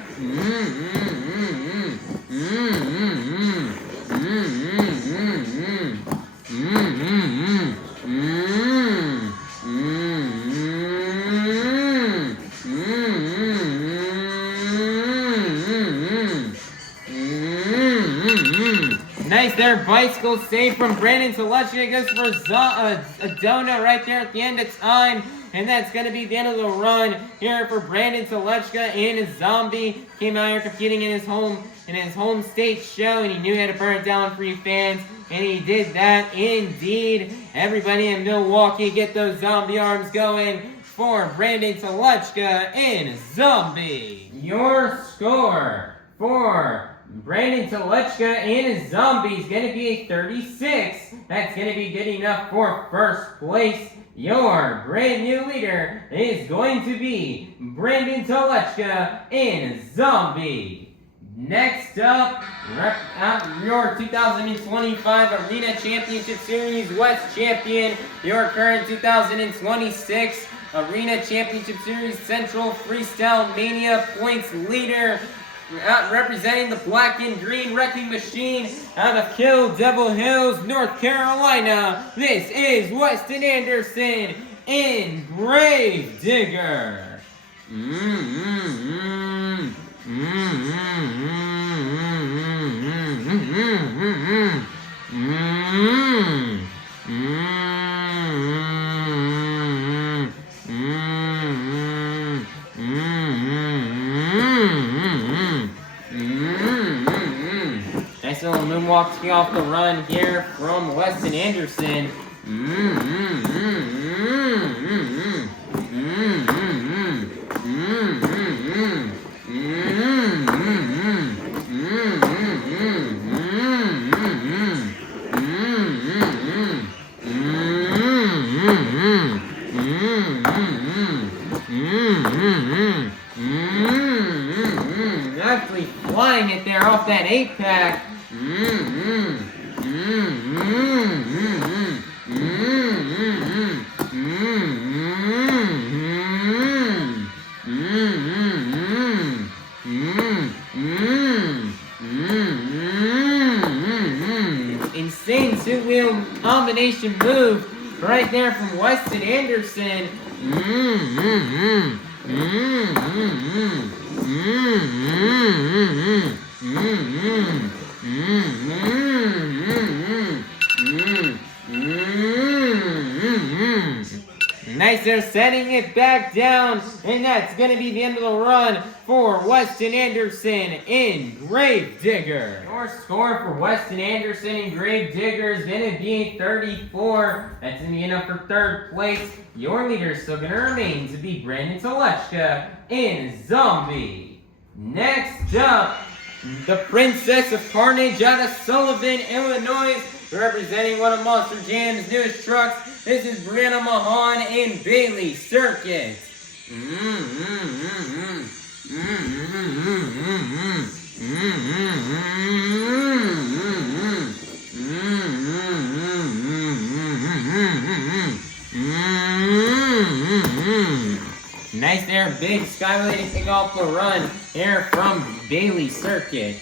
Nice there, bicycle save from Brandan Tulachka. Goes for a donut right there at the end of time. And that's going to be the end of the run here for Brandan Tulachka and his Zombie. Came out here competing in his home state show, and he knew he had to burn it down for you fans. And he did that indeed. Everybody in Milwaukee, get those zombie arms going for Brandan Tulachka and Zombie. Your score for Brandan Tulachka and his Zombie is going to be a 36. That's going to be good enough for first place. Your brand new leader is going to be Brandan Tulachka and Zombie. Next up, your 2025 Arena Championship Series West Champion, your current 2026 Arena Championship Series Central Freestyle Mania points leader, representing the black and green wrecking machine out of Kill Devil Hills, North Carolina. This is Weston Anderson in Grave Digger. Nice little moonwalk to kick off the run here from Weston Anderson. Actually flying it there off that 8-pack. Insane two-wheel combination move right there from Weston Anderson. Nice, they're setting it back down, and that's going to be the end of the run for Weston Anderson in Gravedigger. Your score for Weston Anderson in Gravedigger is going to be 34. That's going to be enough for third place. Your leader is still going to remain to be Brandan Tulachka in Zombie. Next up, the Princess of Carnage out of Sullivan, Illinois, representing one of Monster Jam's newest trucks. This is Brianna Mahon in Bailey Circuit. Nice there, big skyway to kick off the run here from Bailey Circuit.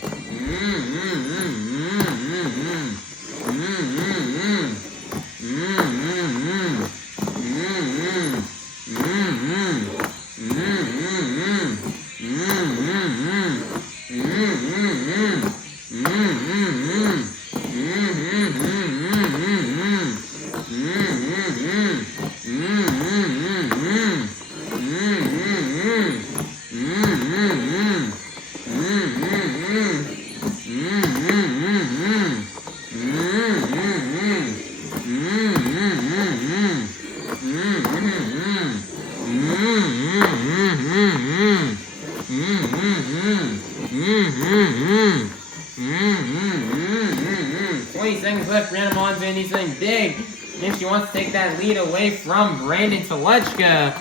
He's doing big. If she wants to take that lead away from Brandan Tulachka.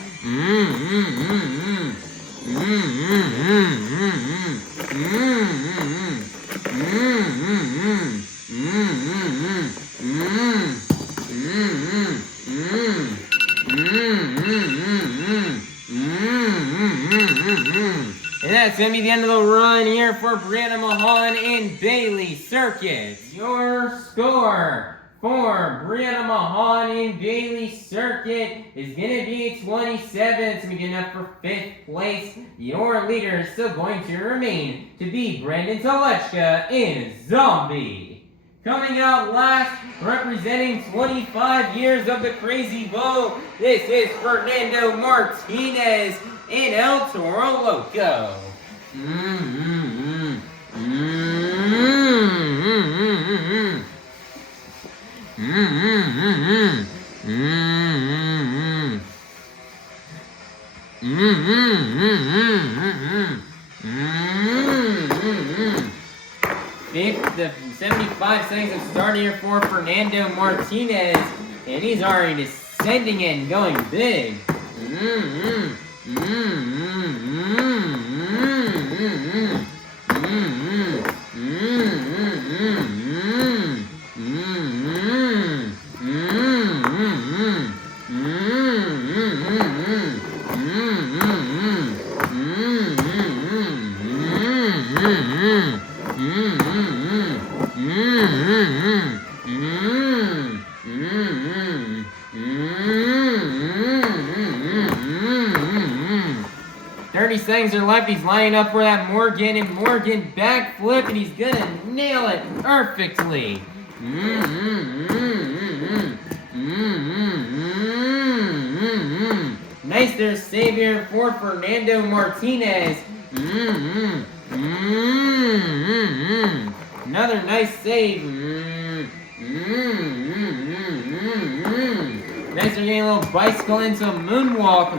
And that's going to be the end of the run here for Brianna Mahon in Bailey Circuit. Your score for Brianna Mahon in Bailey Circuit is going to be 27. It's going to be good enough for 5th place. Your leader is still going to remain to be Brandan Tulachka in Zombie. Coming out last, representing 25 years of the Crazy Bow, this is Fernando Martinez in El Toro Loco. The 75 seconds of start here for Fernando Martinez, and he's already descending it and going big. Seconds are left. He's lining up for that Morgan backflip, and he's gonna nail it perfectly. Nice there, save here for Fernando Martinez. Another nice save. Next, we're getting a little bicycle into a moonwalk.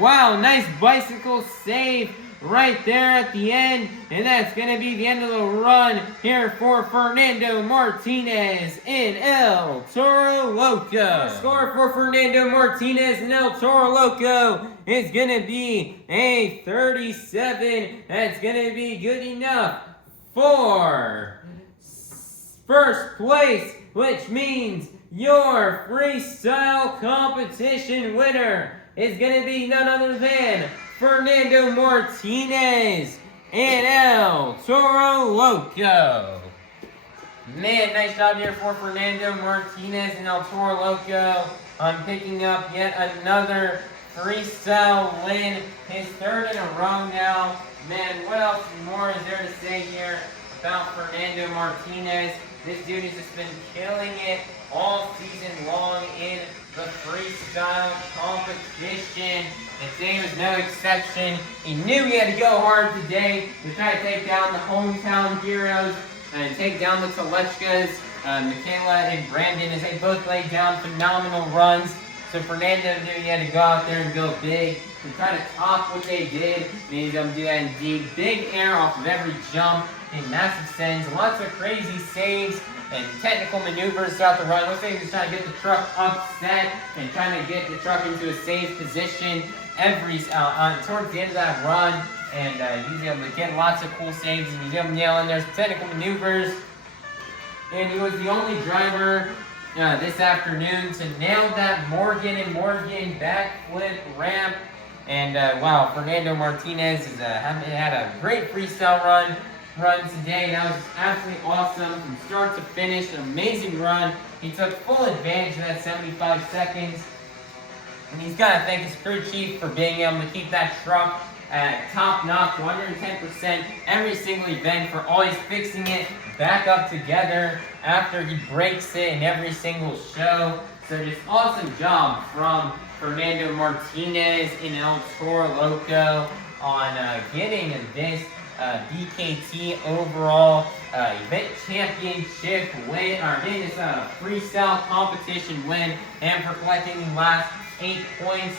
Wow, nice bicycle save right there at the end. And that's going to be the end of the run here for Fernando Martinez in El Toro Loco. The score for Fernando Martinez in El Toro Loco is going to be a 37. That's going to be good enough for first place, which means your freestyle competition winner is going to be none other than Fernando Martinez in El Toro Loco. Man, nice job here for Fernando Martinez in El Toro Loco on picking up yet another freestyle win. His third in a row now. Man, what else more is there to say here about Fernando Martinez? This dude has just been killing it all season long in the freestyle competition. And today was no exception. He knew he had to go hard today to try to take down the hometown heroes and take down the Tulachkas, Mikayla and Brandan, as they both laid down phenomenal runs. So Fernando knew he had to go out there and go big and try to top what they did. And he's going to do that indeed. Big air off of every jump and massive sends. Lots of crazy saves and technical maneuvers throughout the run. Looks like he's trying to get the truck upset and trying to get the truck into a safe position towards the end of that run. And he's able to get lots of cool saves, and he's able to nail in there some technical maneuvers. And he was the only driver this afternoon to nail that Morgan and Morgan backflip ramp. And wow, Fernando Martinez has had a great freestyle run today. That was just absolutely awesome from start to finish. An amazing run. He took full advantage of that 75 seconds. And he's got to thank his crew chief for being able to keep that truck at top notch, 110% every single event, for always fixing it back up together after he breaks it in every single show. So just awesome job from Fernando Martinez in El Toro Loco on getting this DKT overall event championship win, or getting this freestyle competition win, and for collecting the last 8 points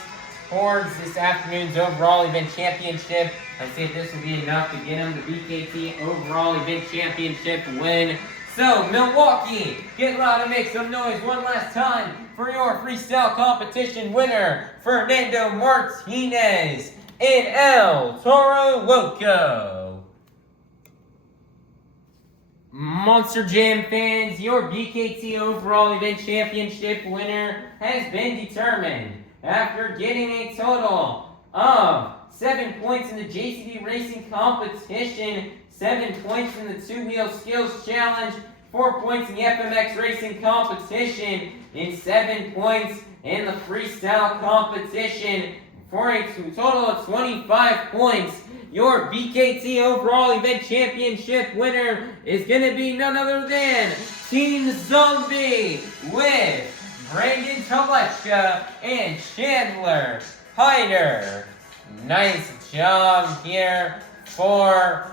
towards this afternoon's overall event championship. I say this will be enough to get him the BKT overall event championship win. So, Milwaukee, get loud and make some noise one last time for your freestyle competition winner, Fernando Martinez in El Toro Loco. Monster Jam fans, your BKT overall event championship winner has been determined after getting a total of 7 points in the JCB Racing Competition, 7 points in the two-wheel skills challenge, 4 points in the FMX Racing Competition, and 7 points in the freestyle competition, for a total of 25 points. Your BKT overall event championship winner is going to be none other than Team Zombie with Brandan, Tulachka, and Chandler Hyder. Nice job here for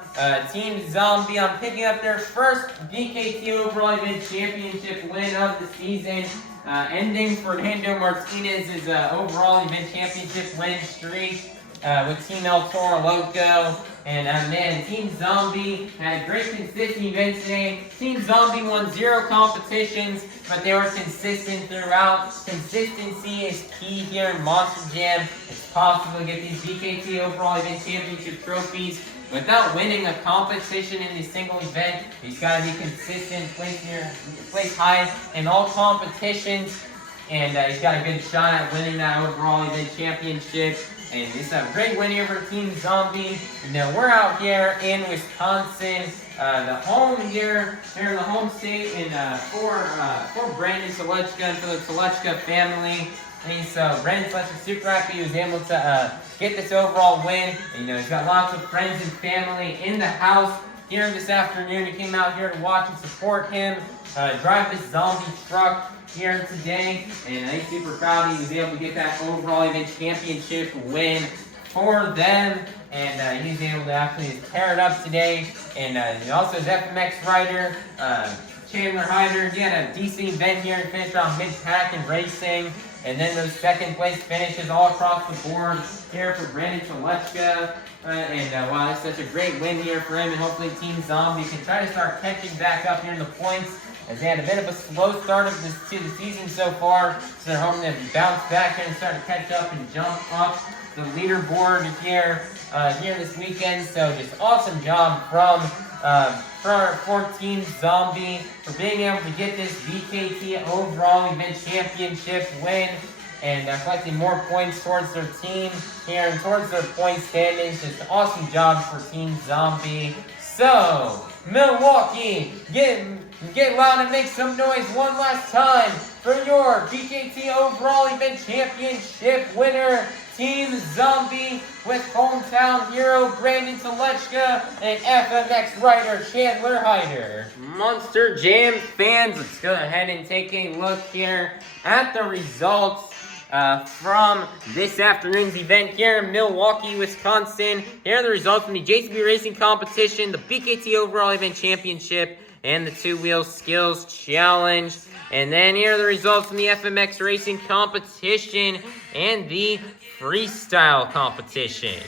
Team Zombie on picking up their first BKT overall event championship win of the season, ending Fernando Martinez's overall event championship win streak with Team El Toro Loco. And man, Team Zombie had a great consistent event today. Team Zombie won 0 competitions, but they were consistent throughout. Consistency is key here in Monster Jam. It's possible to get these BKT overall event championship trophies without winning a competition in a single event. He's got to be consistent, place high in all competitions, and he's got a good shot at winning that overall event championship. And it's a great win here for Team Zombie. Now we're out here in Wisconsin, the home here in the home state, and for Brandan Tulachka and for the Tulachka family. And so Brandan Tulachka super happy he was able to get this overall win. And, he's got lots of friends and family in the house here this afternoon. He came out here to watch and support him drive this zombie truck here today. And he's super proud he was able to get that overall event championship win for them. And he's able to actually tear it up today. And he also is FMX rider, Chandler Hyder. He had a decent event here and finished around mid-pack in racing. And then those second place finishes all across the board here for Brandan Tulachka. Wow, that's such a great win here for him. And hopefully Team Zombie can try to start catching back up here in the points, as they had a bit of a slow start to the season so far. So they're hoping to bounce back here and start to catch up and jump up the leaderboard here this weekend. So just awesome job for Team Zombie for being able to get this VKT overall event championship win and collecting more points towards their team here and towards their point standings. Just awesome job for Team Zombie. So Milwaukee, get loud and make some noise one last time for your VKT overall event championship winner, Team Zombie, with hometown hero Brandan Tulachka and FMX rider Chandler Hyder. Monster Jam fans, let's go ahead and take a look here at the results from this afternoon's event here in Milwaukee, Wisconsin. Here are the results from the JCB Racing Competition, the BKT Overall Event Championship, and the Two-Wheel Skills Challenge. And then here are the results from the FMX Racing Competition and the Freestyle Competition.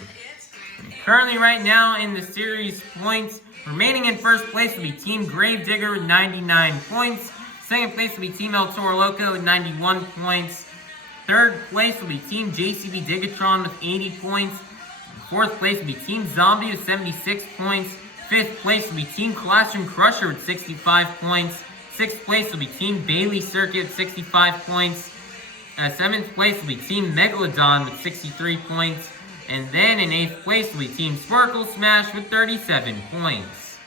Currently right now in the series points, remaining in first place will be Team Gravedigger with 99 points. Second place will be Team El Toro Loco with 91 points. Third place will be Team JCB DIGatron with 80 points. Fourth place will be Team Zombie with 76 points. Fifth place will be Team Classroom Crusher with 65 points. Sixth place will be Team Bailey Circuit with 65 points. Seventh place will be Team Megalodon with 63 points. And then in eighth place will be Team Sparkle Smash with 37 points.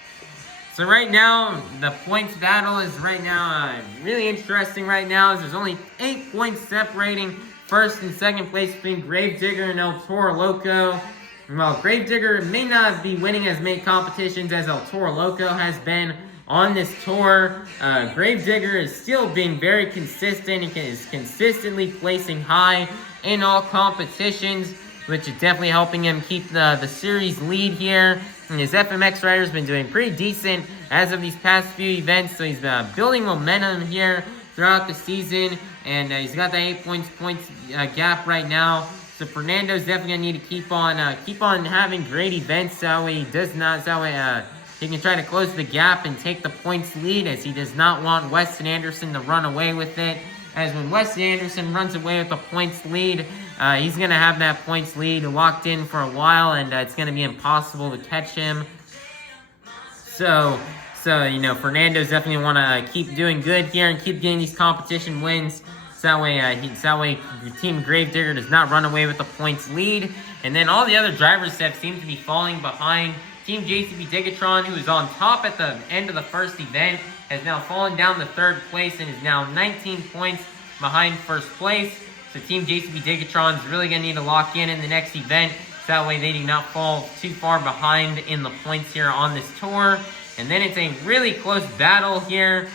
So right now, the points battle is right now really interesting right now, as there's only 8 points separating first and second place between Gravedigger and El Toro Loco. Well, Gravedigger may not be winning as many competitions as El Toro Loco has been on this tour. Gravedigger is still being very consistent and is consistently placing high in all competitions, which is definitely helping him keep the series lead here. And his FMX rider's been doing pretty decent as of these past few events, so he's building momentum here throughout the season, and he's got that 8 points gap right now. So Fernando's definitely gonna need to keep on having great events, so he can try to close the gap and take the points lead, as he does not want Weston Anderson to run away with it. As when Weston Anderson runs away with the points lead, he's going to have that points lead locked in for a while, and it's going to be impossible to catch him. So Fernando's definitely want to keep doing good here and keep getting these competition wins. So that way Team Gravedigger does not run away with the points lead. And then all the other drivers have seemed to be falling behind. Team JCB DIGatron, who is on top at the end of the first event, has now fallen down to third place and is now 19 points behind first place. So Team JCB DIGatron is really going to need to lock in the next event, so that way they do not fall too far behind in the points here on this tour. And then it's a really close battle here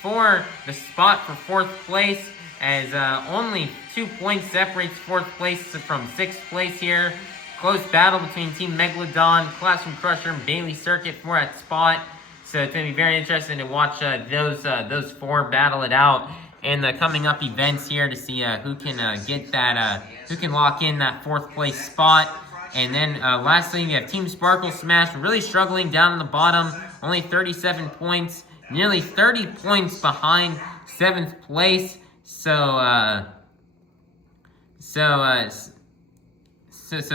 for the spot for fourth place, as only 2 points separates fourth place from sixth place here. Close battle between Team Megalodon, Classroom Crusher, and Bailey Circuit for that spot. So it's going to be very interesting to watch those four battle it out in the coming up events here to see who can who can lock in that fourth place spot. And then lastly, you have Team Sparkle Smash really struggling down in the bottom, only 37 points, nearly 30 points behind seventh place. So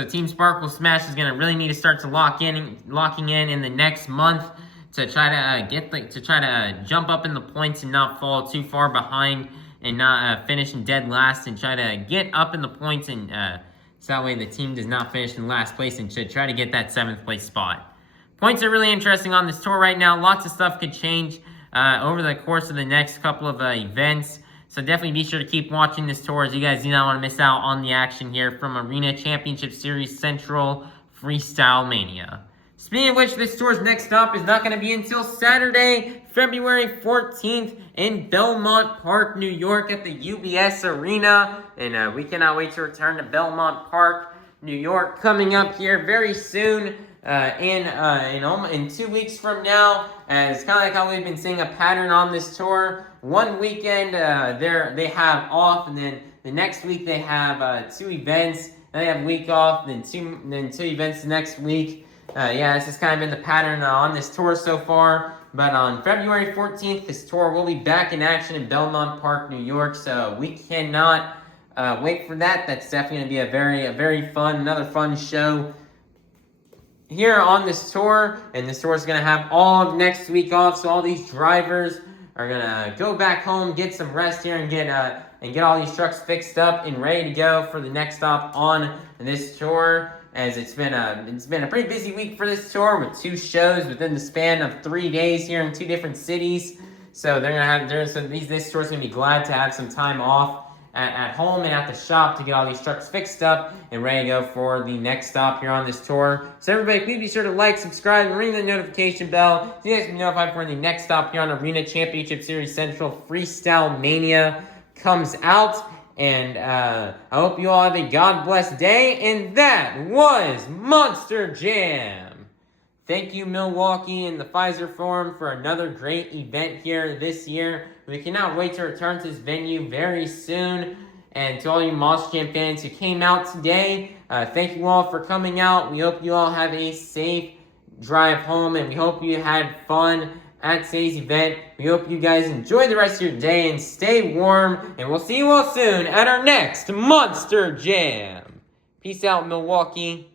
Team Sparkle Smash is going to really need to start to locking in the next month to try to jump up in the points and not fall too far behind and not finish in dead last, and try to get up in the points, and so that way the team does not finish in last place and should try to get that seventh place spot. Points are really interesting on this tour right now. Lots of stuff could change over the course of the next couple of events. So definitely be sure to keep watching this tour, as you guys do not want to miss out on the action here from Arena Championship Series Central Freestyle Mania. Speaking of which, this tour's next stop is not going to be until Saturday, February 14th in Belmont Park, New York at the UBS Arena. And we cannot wait to return to Belmont Park, New York, coming up here very soon in 2 weeks from now. It's kind of like how we've been seeing a pattern on this tour. One weekend they have off, and then the next week they have 2 events. Then they have a week off, then two events next week. This has kind of been the pattern on this tour so far. But on February 14th, this tour will be back in action in Belmont Park, New York. So we cannot wait for that. That's definitely going to be another fun show here on this tour. And this tour is going to have all of next week off. So all these drivers are going to go back home, get some rest here, and get all these trucks fixed up and ready to go for the next stop on this tour. As it's been a pretty busy week for this tour with 2 shows within the span of 3 days here in 2 different cities. So this tour's gonna be glad to have some time off at home and at the shop to get all these trucks fixed up and ready to go for the next stop here on this tour. So everybody, please be sure to like, subscribe, and ring the notification bell so you guys can be notified for when the next stop here on Arena Championship Series Central Freestyle Mania comes out. And I hope you all have a God bless day. And that was Monster Jam. Thank you, Milwaukee and the Fiserv Forum, for another great event here this year. We cannot wait to return to this venue very soon. And to all you Monster Jam fans who came out today, thank you all for coming out. We hope you all have a safe drive home, and we hope you had fun at today's event. We hope you guys enjoy the rest of your day and stay warm. And we'll see you all soon at our next Monster Jam. Peace out, Milwaukee.